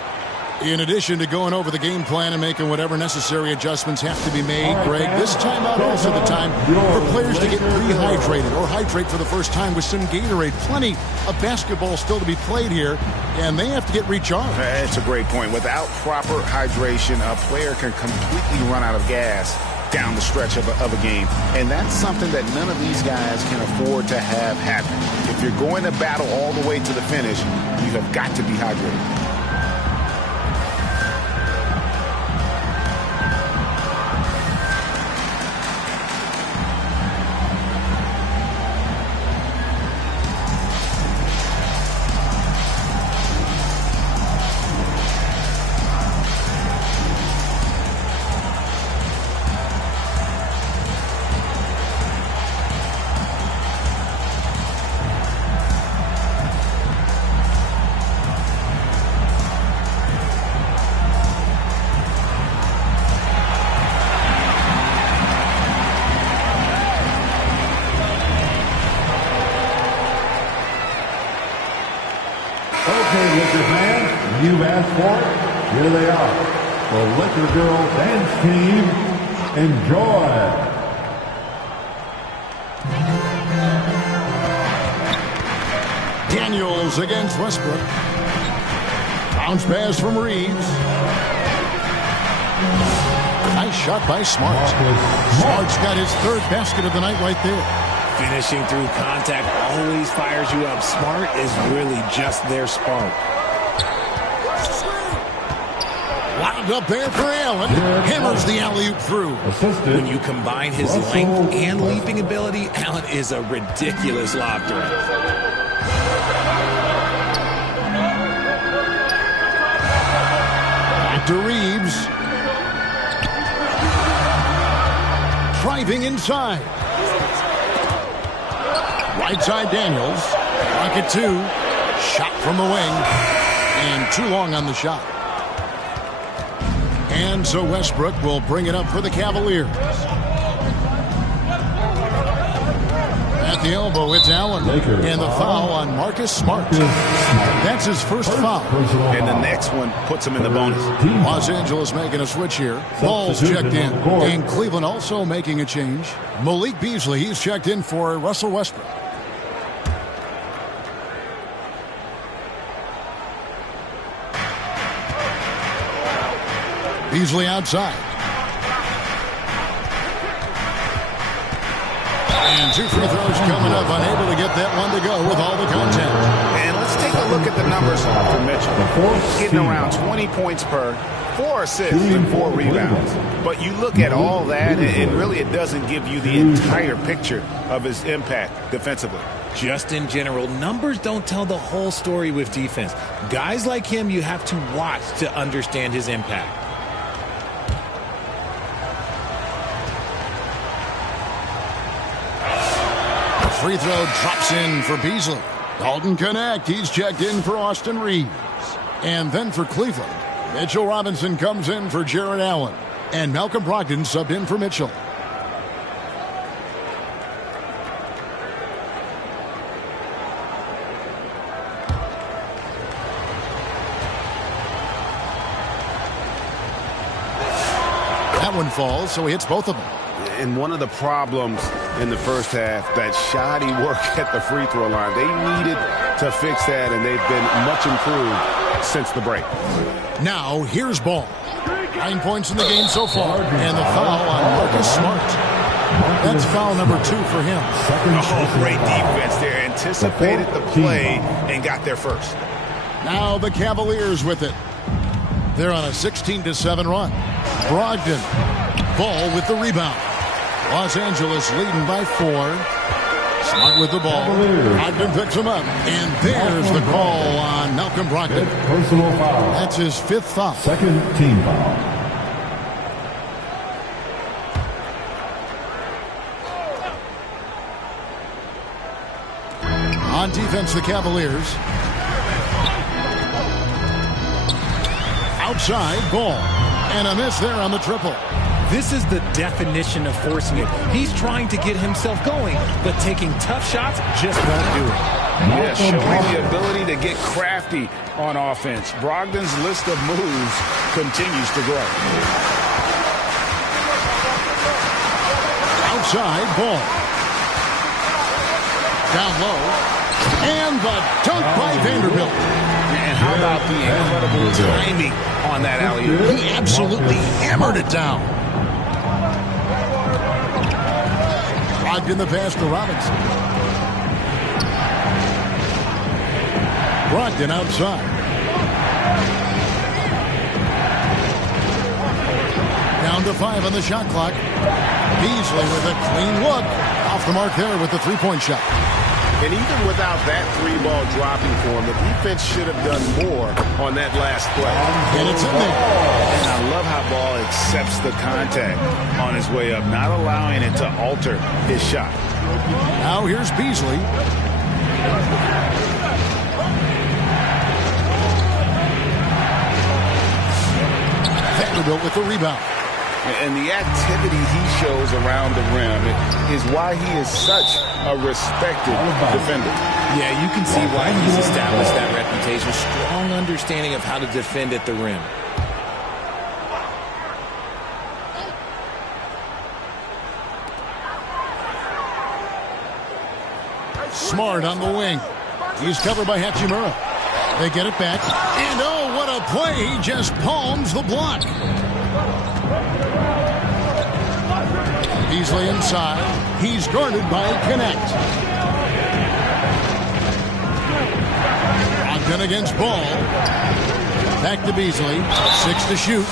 In addition to going over the game plan and making whatever necessary adjustments have to be made, Greg, this timeout also the time for players to get rehydrated or hydrate for the first time with some Gatorade. Plenty of basketball still to be played here, and they have to get recharged. That's a great point. Without proper hydration, a player can completely run out of gas down the stretch of a game. And that's something that none of these guys can afford to have happen. If you're going to battle all the way to the finish, you have got to be hydrated. Laker fans, you've asked for it. Here they are. The Laker Girl Dance Team. Enjoy. Daniels against Westbrook. Bounce pass from Reeves. Nice shot by Smart. Smart's got his third basket of the night right there. Finishing through contact always fires you up. Smart is really just their spark. Wound up there for Allen. Hammers the alley-oop through. When you combine his length and leaping ability, Allen is a ridiculous lob threat. Back to Reeves. Driving inside. Right side Daniels. Rocket 2. Shot from the wing. And too long on the shot. And so Westbrook will bring it up for the Cavaliers. At the elbow, it's Allen. And the foul on Marcus Smart. That's his first foul. And the next one puts him in the bonus. Los Angeles making a switch here. Ball's checked in. And Cleveland also making a change. Malik Beasley, he's checked in for Russell Westbrook. Beasley outside. And 2 free throws coming up. Unable to get that one to go with all the content. And let's take a look at the numbers for Mitchell. Getting around 20 points per, 4 assists and 4 rebounds. But you look at all that, and really it doesn't give you the entire picture of his impact defensively. Just in general, numbers don't tell the whole story with defense. Guys like him, you have to watch to understand his impact. Free throw drops in for Beasley. Dalton Connect. He's checked in for Austin Reeves. And then for Cleveland, Mitchell Robinson comes in for Jared Allen. And Malcolm Brogdon subbed in for Mitchell. That one falls, so he hits both of them. And one of the problems in the first half, that shoddy work at the free throw line. They needed to fix that, and they've been much improved since the break. Now, here's Ball. 9 points in the game so far, and the foul on Marcus Smart. That's foul number 2 for him. Oh, great defense there. Anticipated the play and got there first. Now the Cavaliers with it. They're on a 16-7 run. Brogdon. Ball with the rebound. Los Angeles leading by 4. Smart with the ball. Brogdon picks him up. And there's the call on Malcolm Brogdon. Personal foul. That's his 5th foul. Second team foul. On defense, the Cavaliers. Outside, Ball. And a miss there on the triple. This is the definition of forcing it. He's trying to get himself going, but taking tough shots just won't do it. Yeah, showing the ability to get crafty on offense. Brogdon's list of moves continues to grow. Outside, Ball. Down low. And the dunk by Vanderbilt. And how about the incredible timing on that alley-oop? He absolutely hammered it down. In the pass to Robinson. Brogdon outside. Down to 5 on the shot clock. Beasley with a clean look. Off the mark there with the three-point shot. And even without that 3-ball dropping for him, the defense should have done more on that last play. And it's in there. And I love how Ball accepts the contact on his way up, not allowing it to alter his shot. Now here's Beasley. Vanderbilt with the rebound. And the activity he shows around the rim is why he is such a respected defender. Yeah, you can see why he's established that reputation. Strong understanding of how to defend at the rim. Smart on the wing. He's covered by Hachimura. They get it back. And oh, what a play. He just palms the block. Beasley inside. He's guarded by Connect. Ogden against Ball. Back to Beasley. 6 to shoot.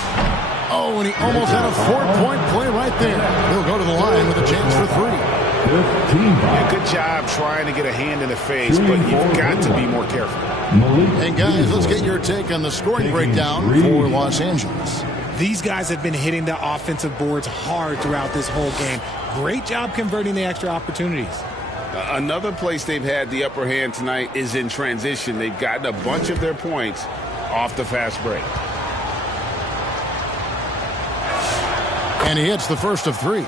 Oh, and he almost had a 4-point play right there. He'll go to the line with a chance for 3. Yeah, good job trying to get a hand in the face, but you've got to be more careful. And guys, let's get your take on the scoring breakdown for Los Angeles. These guys have been hitting the offensive boards hard throughout this whole game. Great job converting the extra opportunities. Another place they've had the upper hand tonight is in transition. They've gotten a bunch of their points off the fast break. And he hits the first of 3.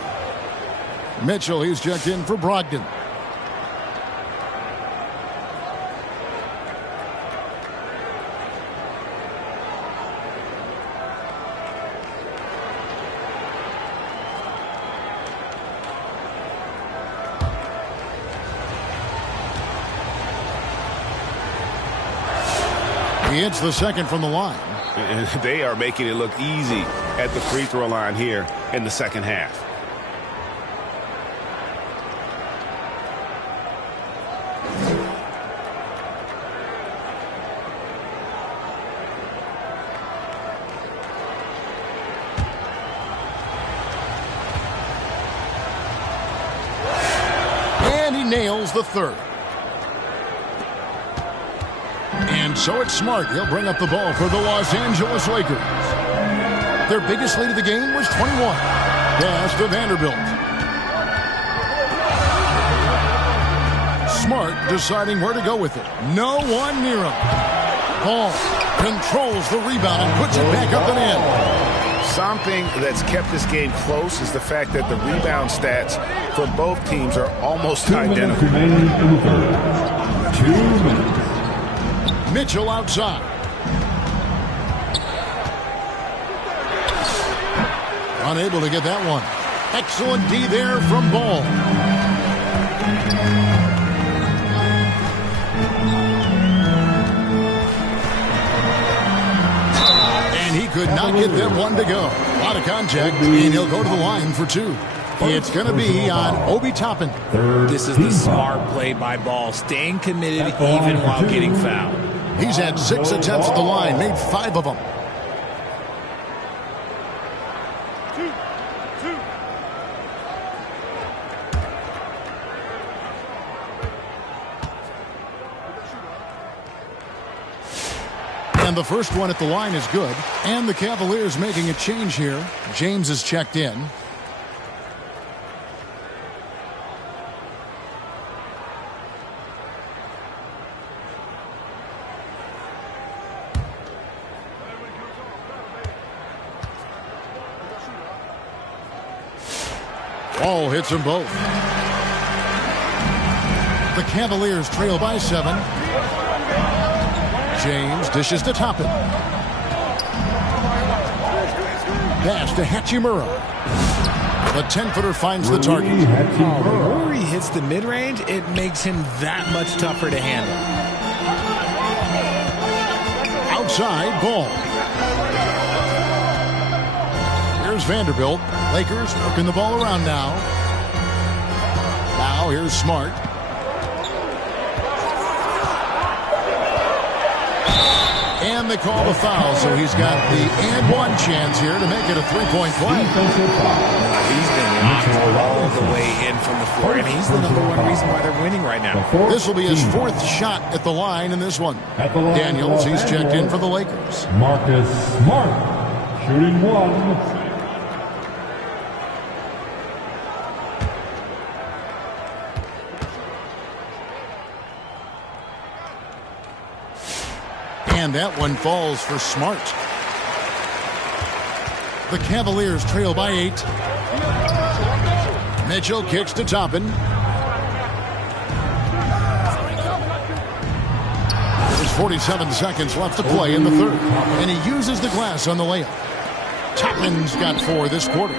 Mitchell, he's checked in for Brogdon. He hits the second from the line. And they are making it look easy at the free throw line here in the second half. And he nails the third. And so it's Smart. He'll bring up the ball for the Los Angeles Lakers. Their biggest lead of the game was 21. Pass to Vanderbilt. Smart deciding where to go with it. No one near him. Ball controls the rebound and puts it back up and in. Something that's kept this game close is the fact that the rebound stats for both teams are almost identical. 2 minutes. Mitchell outside. Unable to get that one. Excellent D there from Ball. And he could not get that one to go. A lot of contact, and he'll go to the line for 2. It's going to be on Obi Toppin. This is the smart play by Ball, staying committed even while getting fouled. He's had 6 attempts at the line, made 5 of them. And the first one at the line is good. And the Cavaliers making a change here. James is checked in. Ball hits them both. The Cavaliers trail by 7. James dishes to Toppin. Pass to Hachimura. The 10-footer finds the target. The more he hits the mid-range, it makes him that much tougher to handle. Outside, Ball. Here's Vanderbilt. Lakers working the ball around now. Now here's Smart. And they call the foul, so he's got the and one chance here to make it a 3-point play. He's been locked all the way in from the floor, and he's the #1 reason why they're winning right now. This will be his 4th shot at the line in this one. Daniels, he's checked in for the Lakers. Marcus Smart, shooting 1. And that one falls for Smart. The Cavaliers trail by 8. Mitchell kicks to Toppin. There's 47 seconds left to play in the third. And he uses the glass on the layup. Toppin's got 4 this quarter.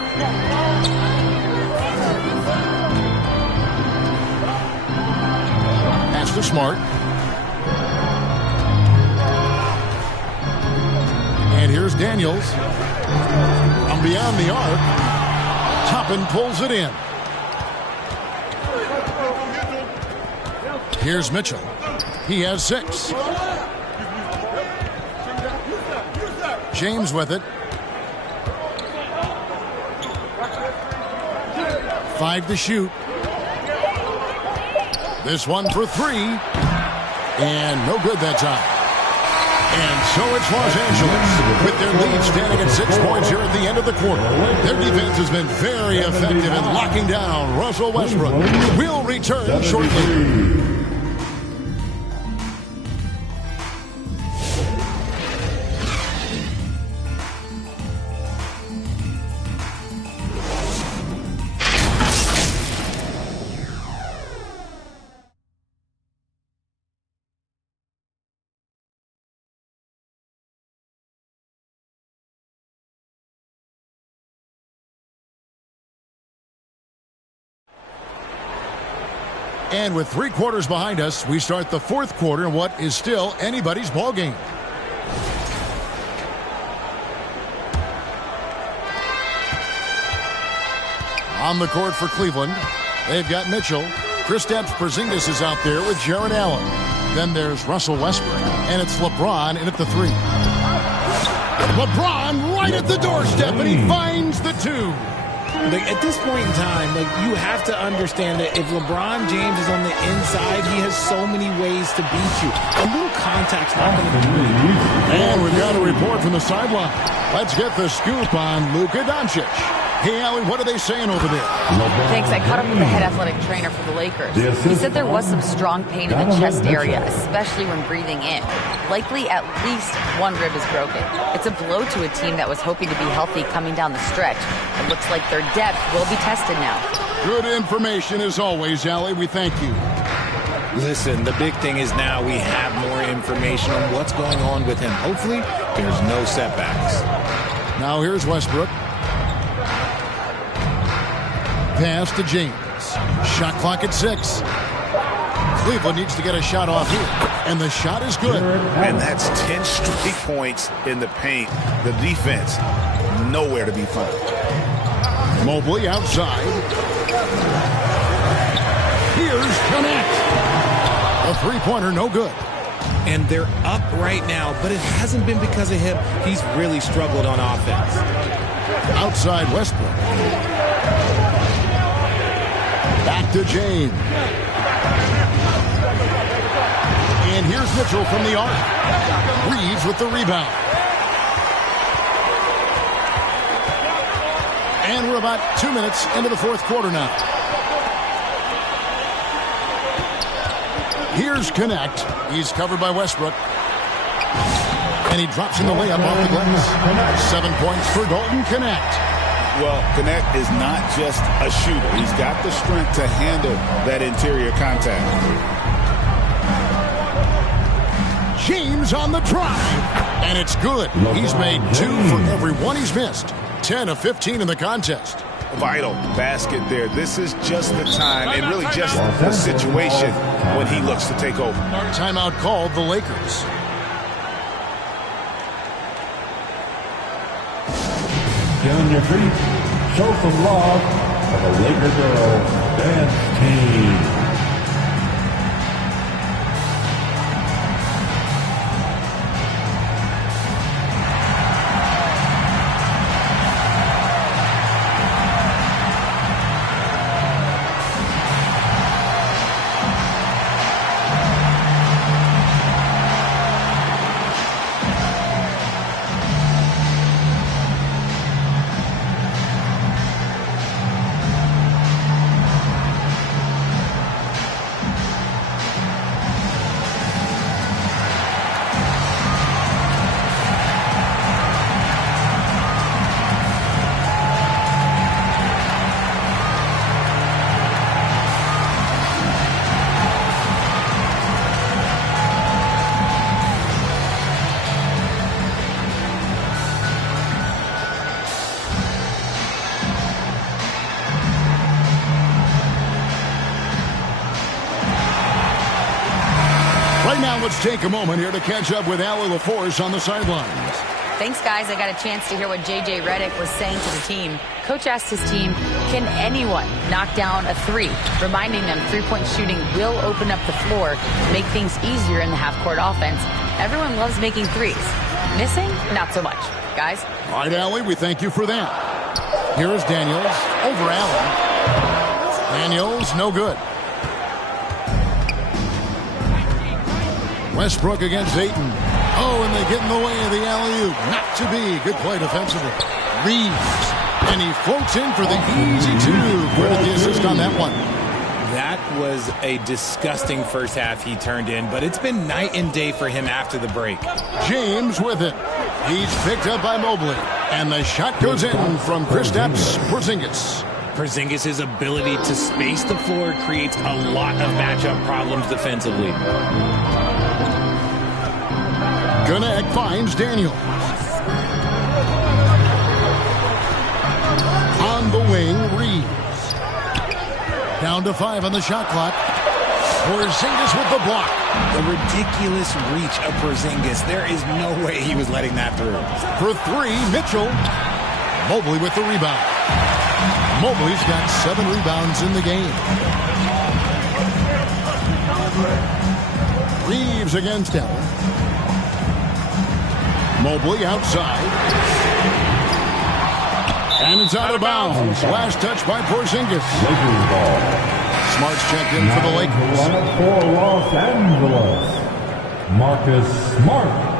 Pass to Smart. And here's Daniels. From beyond the arc. Toppin pulls it in. Here's Mitchell. He has 6. James with it. 5 to shoot. This one for 3. And no good that time. And so it's Los Angeles with their lead standing at 6 points here at the end of the quarter. Their defense has been very effective in locking down Russell Westbrook. We'll return shortly. And with 3 quarters behind us, we start the 4th quarter in what is still anybody's ball game. On the court for Cleveland, they've got Mitchell. Kristaps Porzingis is out there with Jarrett Allen. Then there's Russell Westbrook, and it's LeBron in at the 3. LeBron right at the doorstep, and he finds the 2. At this point in time, you have to understand that if LeBron James is on the inside, he has so many ways to beat you. A little contact's not going to do it. And we've got a report from the sideline. Let's get the scoop on Luka Doncic. Hey, Allie, what are they saying over there? Thanks. I caught up with the head athletic trainer for the Lakers. He said there was some strong pain in the chest area, especially when breathing in. Likely at least one rib is broken. It's a blow to a team that was hoping to be healthy coming down the stretch. It looks like their depth will be tested now. Good information as always, Allie. We thank you. Listen, the big thing is now we have more information on what's going on with him. Hopefully, there's no setbacks. Now here's Westbrook. Pass to James. Shot clock at 6. Cleveland needs to get a shot off here. And the shot is good. And that's 10 straight points in the paint. The defense, nowhere to be found. Mobley outside. Here's Connect. A 3-pointer, no good. And they're up right now, but it hasn't been because of him. He's really struggled on offense. Outside Westbrook. Back to James. And here's Mitchell from the arc. Reeves with the rebound. And we're about 2 minutes into the 4th quarter now. Here's Connect. He's covered by Westbrook. And he drops in the layup off the glass. 7 points for Golden Connect. Well, Connect is not just a shooter. He's got the strength to handle that interior contact. James on the drive. And it's good. He's made 2 for every one he's missed. 10 of 15 in the contest. Vital basket there. This is just the time and really just the situation when he looks to take over. Timeout called the Lakers. Get on your feet. Show some love for the Laker Girls Dance Team. Right now, let's take a moment here to catch up with Allie LaForce on the sidelines. Thanks, guys. I got a chance to hear what J.J. Redick was saying to the team. Coach asked his team, can anyone knock down a three? Reminding them three-point shooting will open up the floor, make things easier in the half-court offense. Everyone loves making threes. Missing? Not so much. Guys? All right, Allie, we thank you for that. Here is Daniels over Allen. Daniels, no good. Westbrook against Ayton. Oh, and they get in the way of the alley-oop. Not to be. Good play defensively. Reeves. And he floats in for the easy two. Credit the assist on that one. That was a disgusting first half he turned in, but it's been night and day for him after the break. James with it. He's picked up by Mobley. And the shot goes in from Kristaps Porzingis. Porzingis' ability to space the floor creates a lot of matchup problems defensively. Gannett finds Daniel. On the wing, Reeves. Down to 5 on the shot clock. Porzingis with the block. The ridiculous reach of Porzingis. There is no way he was letting that through. For 3, Mitchell. Mobley with the rebound. Mobley's got 7 rebounds in the game. Reeves against Allen. Mobley outside. And it's out of bounds. Last touch by Porzingis. Lakers ball. Smart's checked in for the Lakers. Lineup for Los Angeles, Marcus Smart.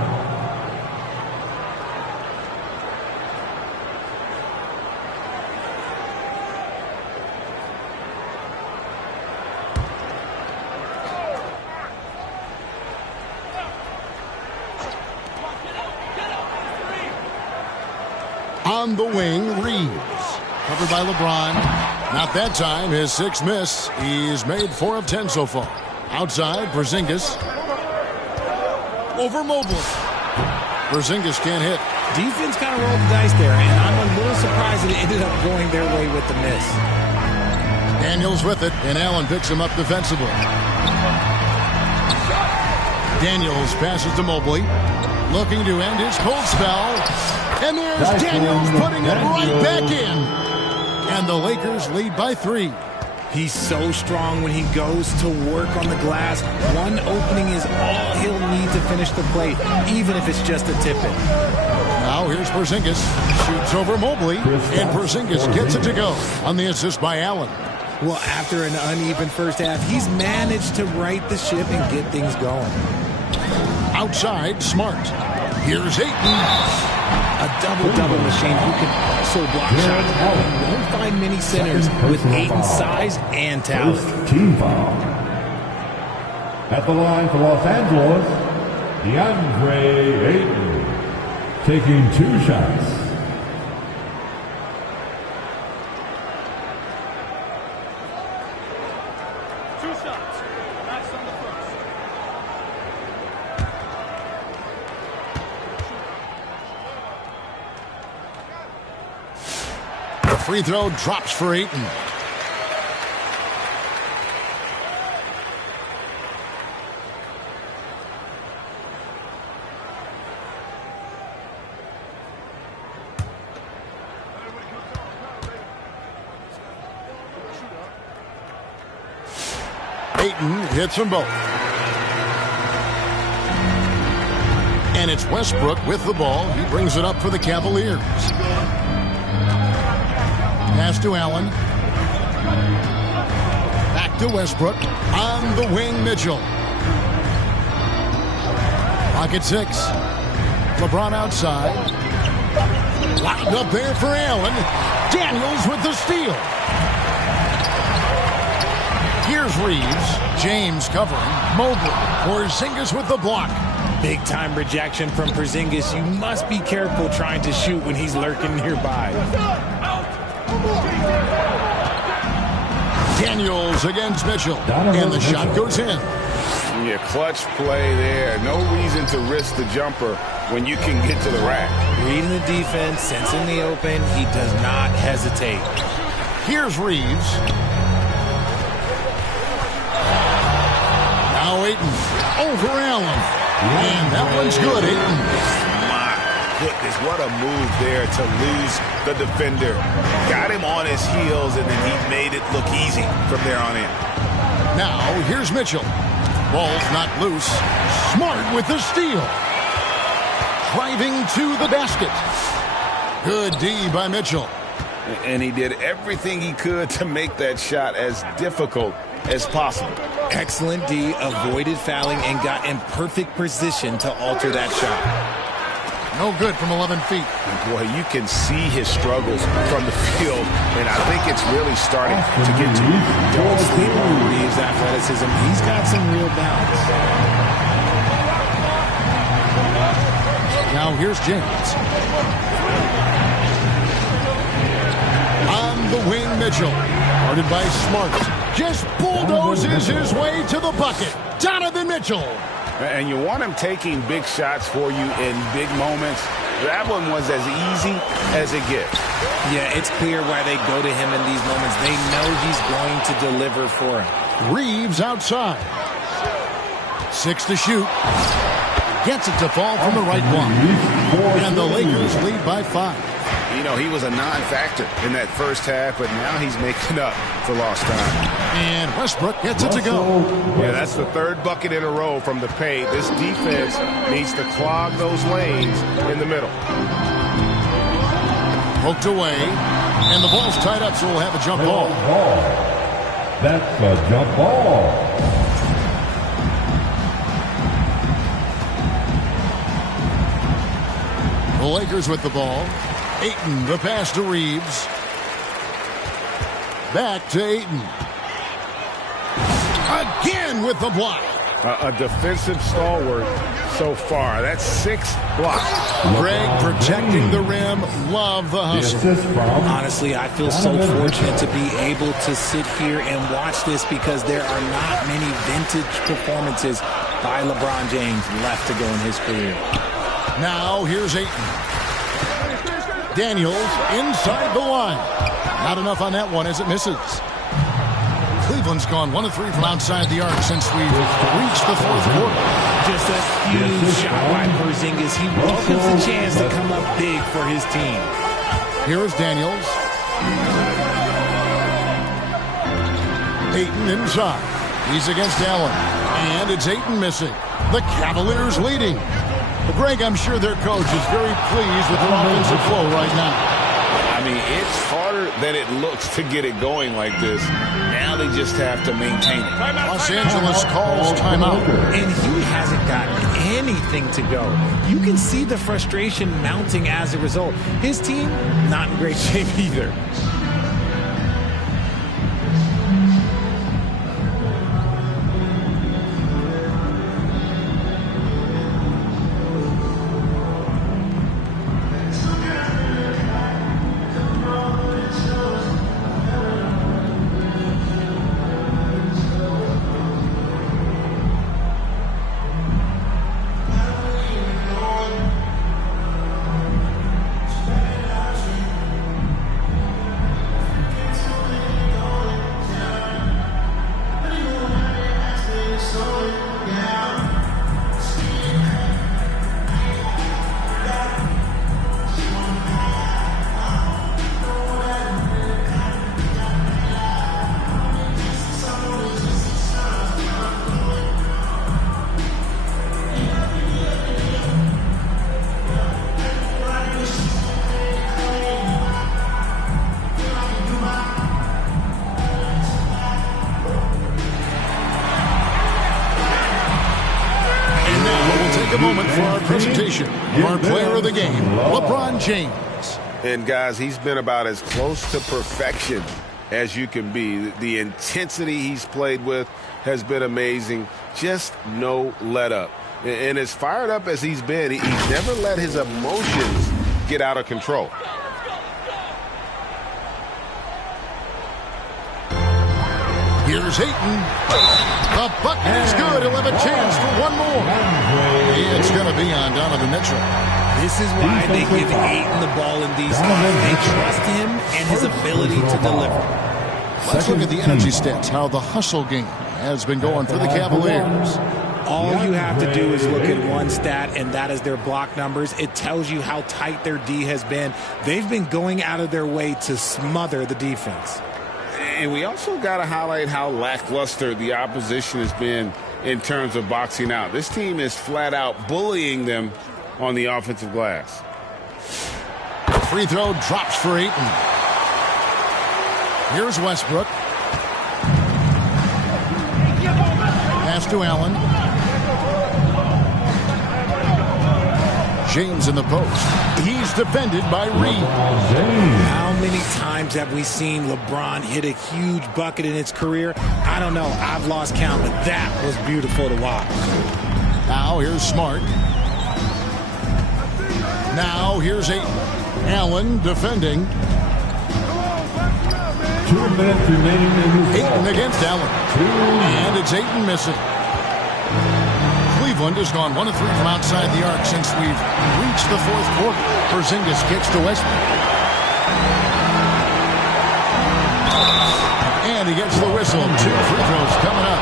On the wing, Reeves. Covered by LeBron. Not that time. His 6th miss. He's made 4 of 10 so far. Outside, Porzingis. Over Mobley. Porzingis can't hit. Defense kind of rolled the dice there, and I'm a little surprised that it ended up going their way with the miss. Daniels with it, and Allen picks him up defensively. Daniels passes to Mobley. Looking to end his cold spell. And there's Daniels putting it right back in. And the Lakers lead by 3. He's so strong when he goes to work on the glass. One opening is all he'll need to finish the play, even if it's just a tip-in. Now here's Porzingis. Shoots over Mobley. And Porzingis gets it to go on the assist by Allen. Well, after an uneven first half, he's managed to right the ship and get things going. Outside, Smart. Here's Ayton. A double-double machine who can also block shots. You won't find many centers with Ayton's size and talent. First team foul. At the line for Los Angeles, DeAndre Ayton, taking 2 shots. Free throw drops for Ayton. Ayton hits them both. And it's Westbrook with the ball. He brings it up for the Cavaliers. Pass to Allen. Back to Westbrook. On the wing, Mitchell. Pocket 6. LeBron outside. Lobbed up there for Allen. Daniels with the steal. Here's Reeves. James covering. Mobley. Porzingis with the block. Big time rejection from Porzingis. You must be careful trying to shoot when he's lurking nearby. Daniels against Mitchell. And the shot goes in. Yeah, clutch play there. No reason to risk the jumper when you can get to the rack. Reading the defense, sensing the open, he does not hesitate. Here's Reeves. Now Ayton. over Allen. And that one's good, Ayton. My goodness, what a move there to lose the defender. Got him on his heels, and then he made it look easy from there on in. Now, here's Mitchell. Ball's not loose. Smart with the steal. Driving to the basket. Good D by Mitchell. And he did everything he could to make that shot as difficult as possible. Excellent D, avoided fouling, and got in perfect position to alter that shot. No good from 11 feet. And boy, you can see his struggles from the field, and I think it's really starting to get to him. Don't sleep on Reeves' athleticism. He's got some real balance. Now here's James. On the wing, Mitchell. Guarded by Smart. Just bulldozes his way to the bucket. Donovan Mitchell. And you want him taking big shots for you in big moments. That one was as easy as it gets. Yeah, it's clear why they go to him in these moments. They know he's going to deliver for him. Reeves outside. 6 to shoot. Gets it to fall from the right block. And the Lakers lead by 5. You know, he was a non-factor in that first half, but now he's making up for lost time. And Westbrook gets it to go. Yeah, that's the third bucket in a row from the paint. This defense needs to clog those lanes in the middle. Poked away, and the ball's tied up, so we'll have a jump ball. That's a jump ball. The Lakers with the ball. Ayton, the pass to Reeves. Back to Ayton. Again with the block. A defensive stalwart so far. That's 6 blocks. Greg protecting the rim. Love the hustle. Honestly, I feel so fortunate to be able to sit here and watch this because there are not many vintage performances by LeBron James left to go in his career. Now here's Ayton. Daniels inside the line. Not enough on that one as it misses. Cleveland's gone 1 of 3 from outside the arc since we've reached the 4th quarter. Just a huge shot by Porzingis. He welcomes the chance to come up big for his team. Here is Daniels. Ayton inside. He's against Allen. And it's Ayton missing. The Cavaliers leading. Greg, I'm sure their coach is very pleased with their offensive flow right now. I mean, it's harder than it looks to get it going like this. Now they just have to maintain it. Los Angeles calls timeout. And he hasn't got anything to go. You can see the frustration mounting as a result. His team, not in great shape either. A moment for our presentation of our player of the game, LeBron James. And guys, he's been about as close to perfection as you can be. The intensity he's played with has been amazing. Just no let up. And as fired up as he's been, he's never let his emotions get out of control. Here's Ayton. The bucket is good. He'll have a chance for one more. It's going to be on Donovan Mitchell. This is why they give Ayton the ball in these games. They trust him and his ability to deliver. Let's look at the energy stats, how the hustle game has been going for the Cavaliers. All you have to do is look at one stat, and that is their block numbers. It tells you how tight their D has been. They've been going out of their way to smother the defense. And we also got to highlight how lackluster the opposition has been in terms of boxing out. This team is flat out bullying them on the offensive glass. Free throw drops for Ayton. Here's Westbrook. Pass to Allen. James in the post. He's defended by Reed. How many times have we seen LeBron hit a huge bucket in his career? I don't know. I've lost count, but that was beautiful to watch. Now here's Smart. Now here's Ayton. Allen defending. 2 minutes remaining in this Ayton against Allen. And it's Ayton missing. Cleveland has gone 1 of 3 from outside the arc since we've reached the fourth quarter. Porzingis kicks to Westbrook. And he gets the whistle. 2 free throws coming up.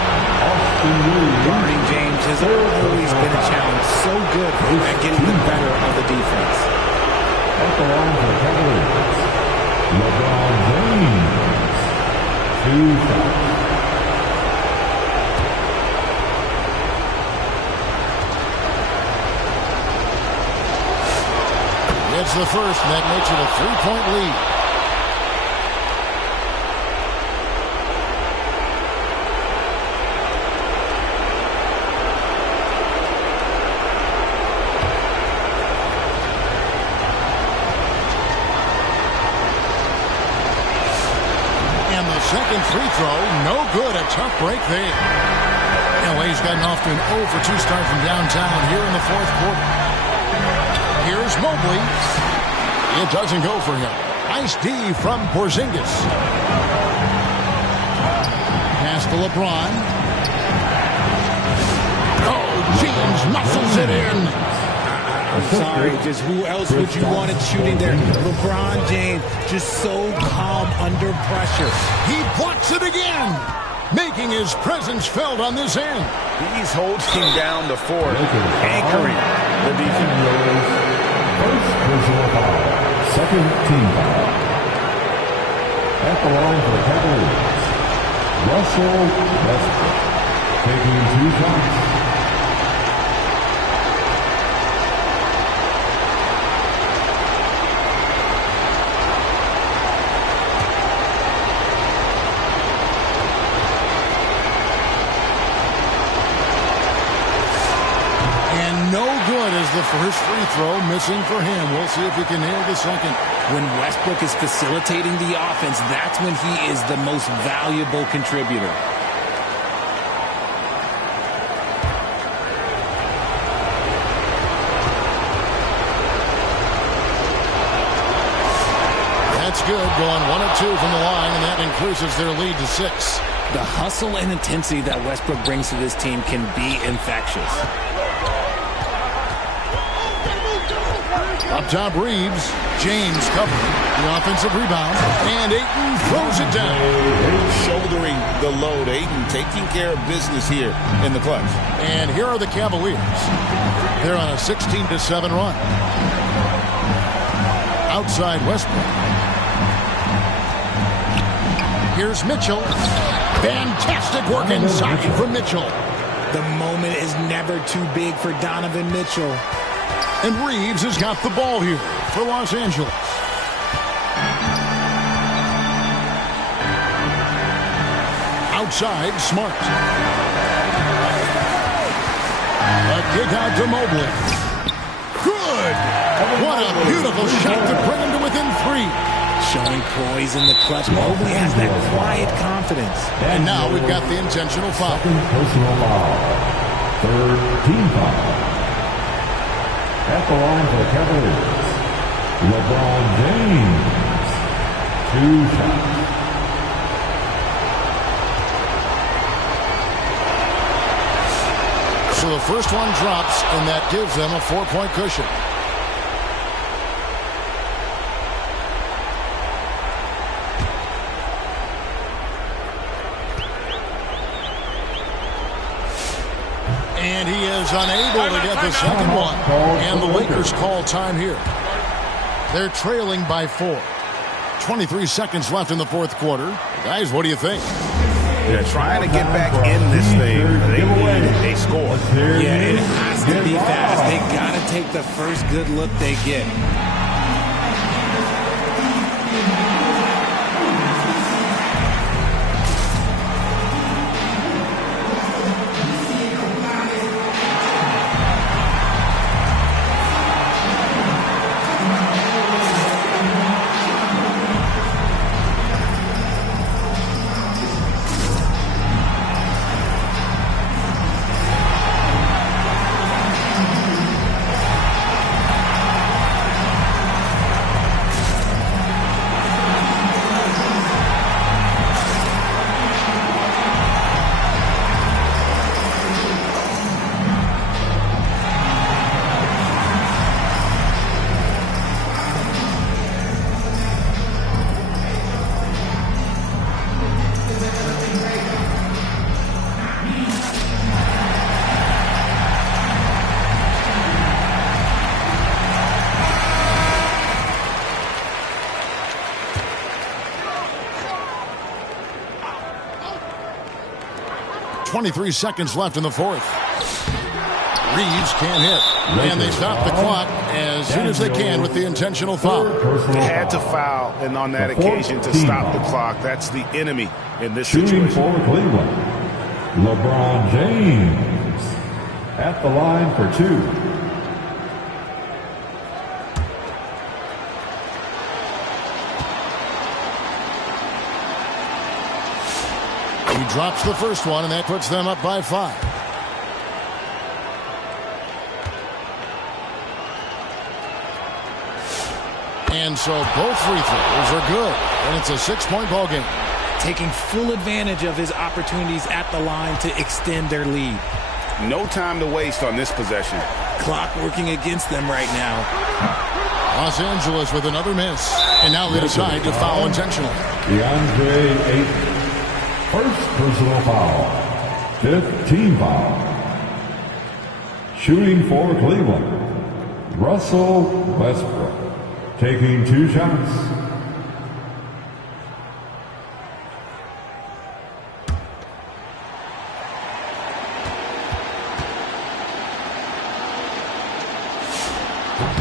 Guarding James has always been a challenge. So good at getting the better of the defense. At the line for the Cavaliers, LeBron James. 2 shots. It's the first, and that makes it a 3-point lead. And the second free throw, no good. A tough break there. LA's gotten off to an 0 for 2 start from downtown here in the fourth quarter. Here's Mobley. It doesn't go for him. Nice D from Porzingis. Pass to LeBron. Oh, James muscles it in. I'm sorry, just who else would you want it shooting there? LeBron James, just so calm under pressure. He blocks it again, making his presence felt on this end. He's holding down the fort, anchoring the defense. First personal foul. Second team foul. At the line for the Cavaliers, Russell Westbrook taking 2 shots. The first free throw missing for him. We'll see if he can nail the second. When Westbrook is facilitating the offense, that's when he is the most valuable contributor. That's good. Going 1 of 2 from the line, and that increases their lead to 6. The hustle and intensity that Westbrook brings to this team can be infectious. Up top, Reeves. James covering the offensive rebound. And Ayton throws it down. Shouldering the load. Ayton taking care of business here in the clutch. And here are the Cavaliers. They're on a 16-7 run. Outside Westbrook. Here's Mitchell. Fantastic work inside from Mitchell. The moment is never too big for Donovan Mitchell. And Reeves has got the ball here for Los Angeles. Outside, Smart. A kick out to Mobley. Good! What a beautiful shot to bring him to within 3. Showing poise in the clutch. Mobley has that quiet confidence. And now we've got the intentional foul. Second personal foul. Third team foul. At the line for the Cavaliers, LeBron James. 2 shots. So the first one drops, and that gives them a 4-point cushion. And he is unable to get the second one. And the Lakers call time here. They're trailing by 4. 23 seconds left in the fourth quarter. Guys, what do you think? They're trying to get back in this thing. They need a score. Yeah, it has to be fast. They got to take the first good look they get. .23 seconds left in the fourth. Reeves can't hit. And they stop the clock as soon as they can with the intentional foul. They had to foul, and on that occasion to stop the clock. That's the enemy in this situation. For Cleveland, LeBron James at the line for 2. He drops the first one, and that puts them up by 5. And so both free throws are good, and it's a 6-point ball game. Taking full advantage of his opportunities at the line to extend their lead. No time to waste on this possession. Clock working against them right now. Los Angeles with another miss, and now they decide to foul intentionally. DeAndre Ayton. First personal foul. 5th team foul. Shooting for Cleveland, Russell Westbrook. Taking 2 shots.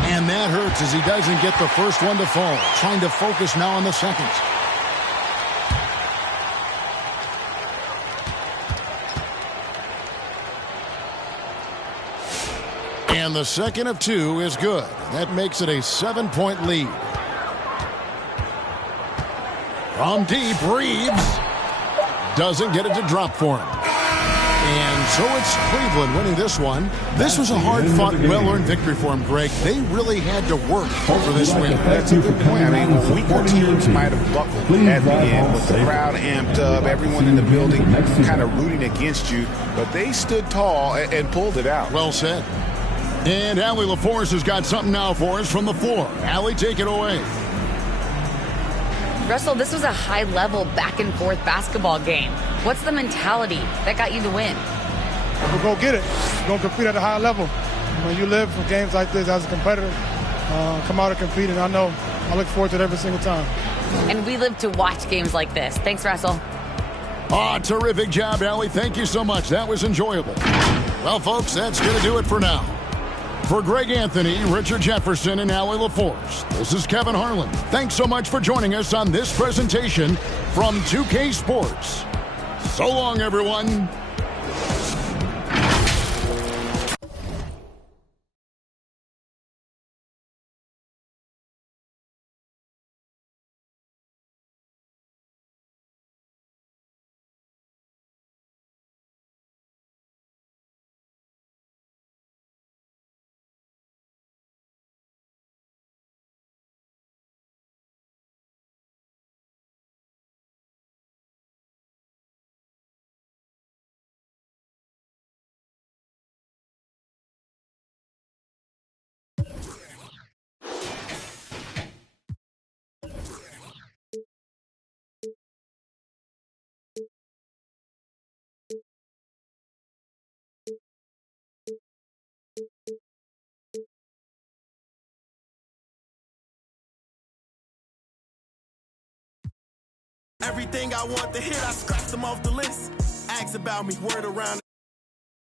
And that hurts as he doesn't get the first one to fall. Trying to focus now on the second. And the second of 2 is good. That makes it a 7-point lead. From deep, Reeves doesn't get it to drop for him. And so it's Cleveland winning this one. This was a hard-fought, well-earned victory for him, Greg. They really had to work for this win. That's a good point. I mean, weaker teams might have buckled at the end with the crowd amped up, everyone in the building kind of rooting against you. But they stood tall and pulled it out. Well said. And Allie LaForce has got something now for us from the floor. Allie, take it away. Russell, this was a high-level back-and-forth basketball game. What's the mentality that got you the win? We'll go get it. We're going to compete at a high level. When you live for games like this as a competitor, come out and compete, and I look forward to it every single time. And we live to watch games like this. Thanks, Russell. Terrific job, Allie. Thank you so much. That was enjoyable. Well, folks, that's going to do it for now. For Greg Anthony, Richard Jefferson, and Allie LaForce, this is Kevin Harlan. Thanks so much for joining us on this presentation from 2K Sports. So long, everyone. Everything I want to hit, I scratched them off the list. Ask about me, word around.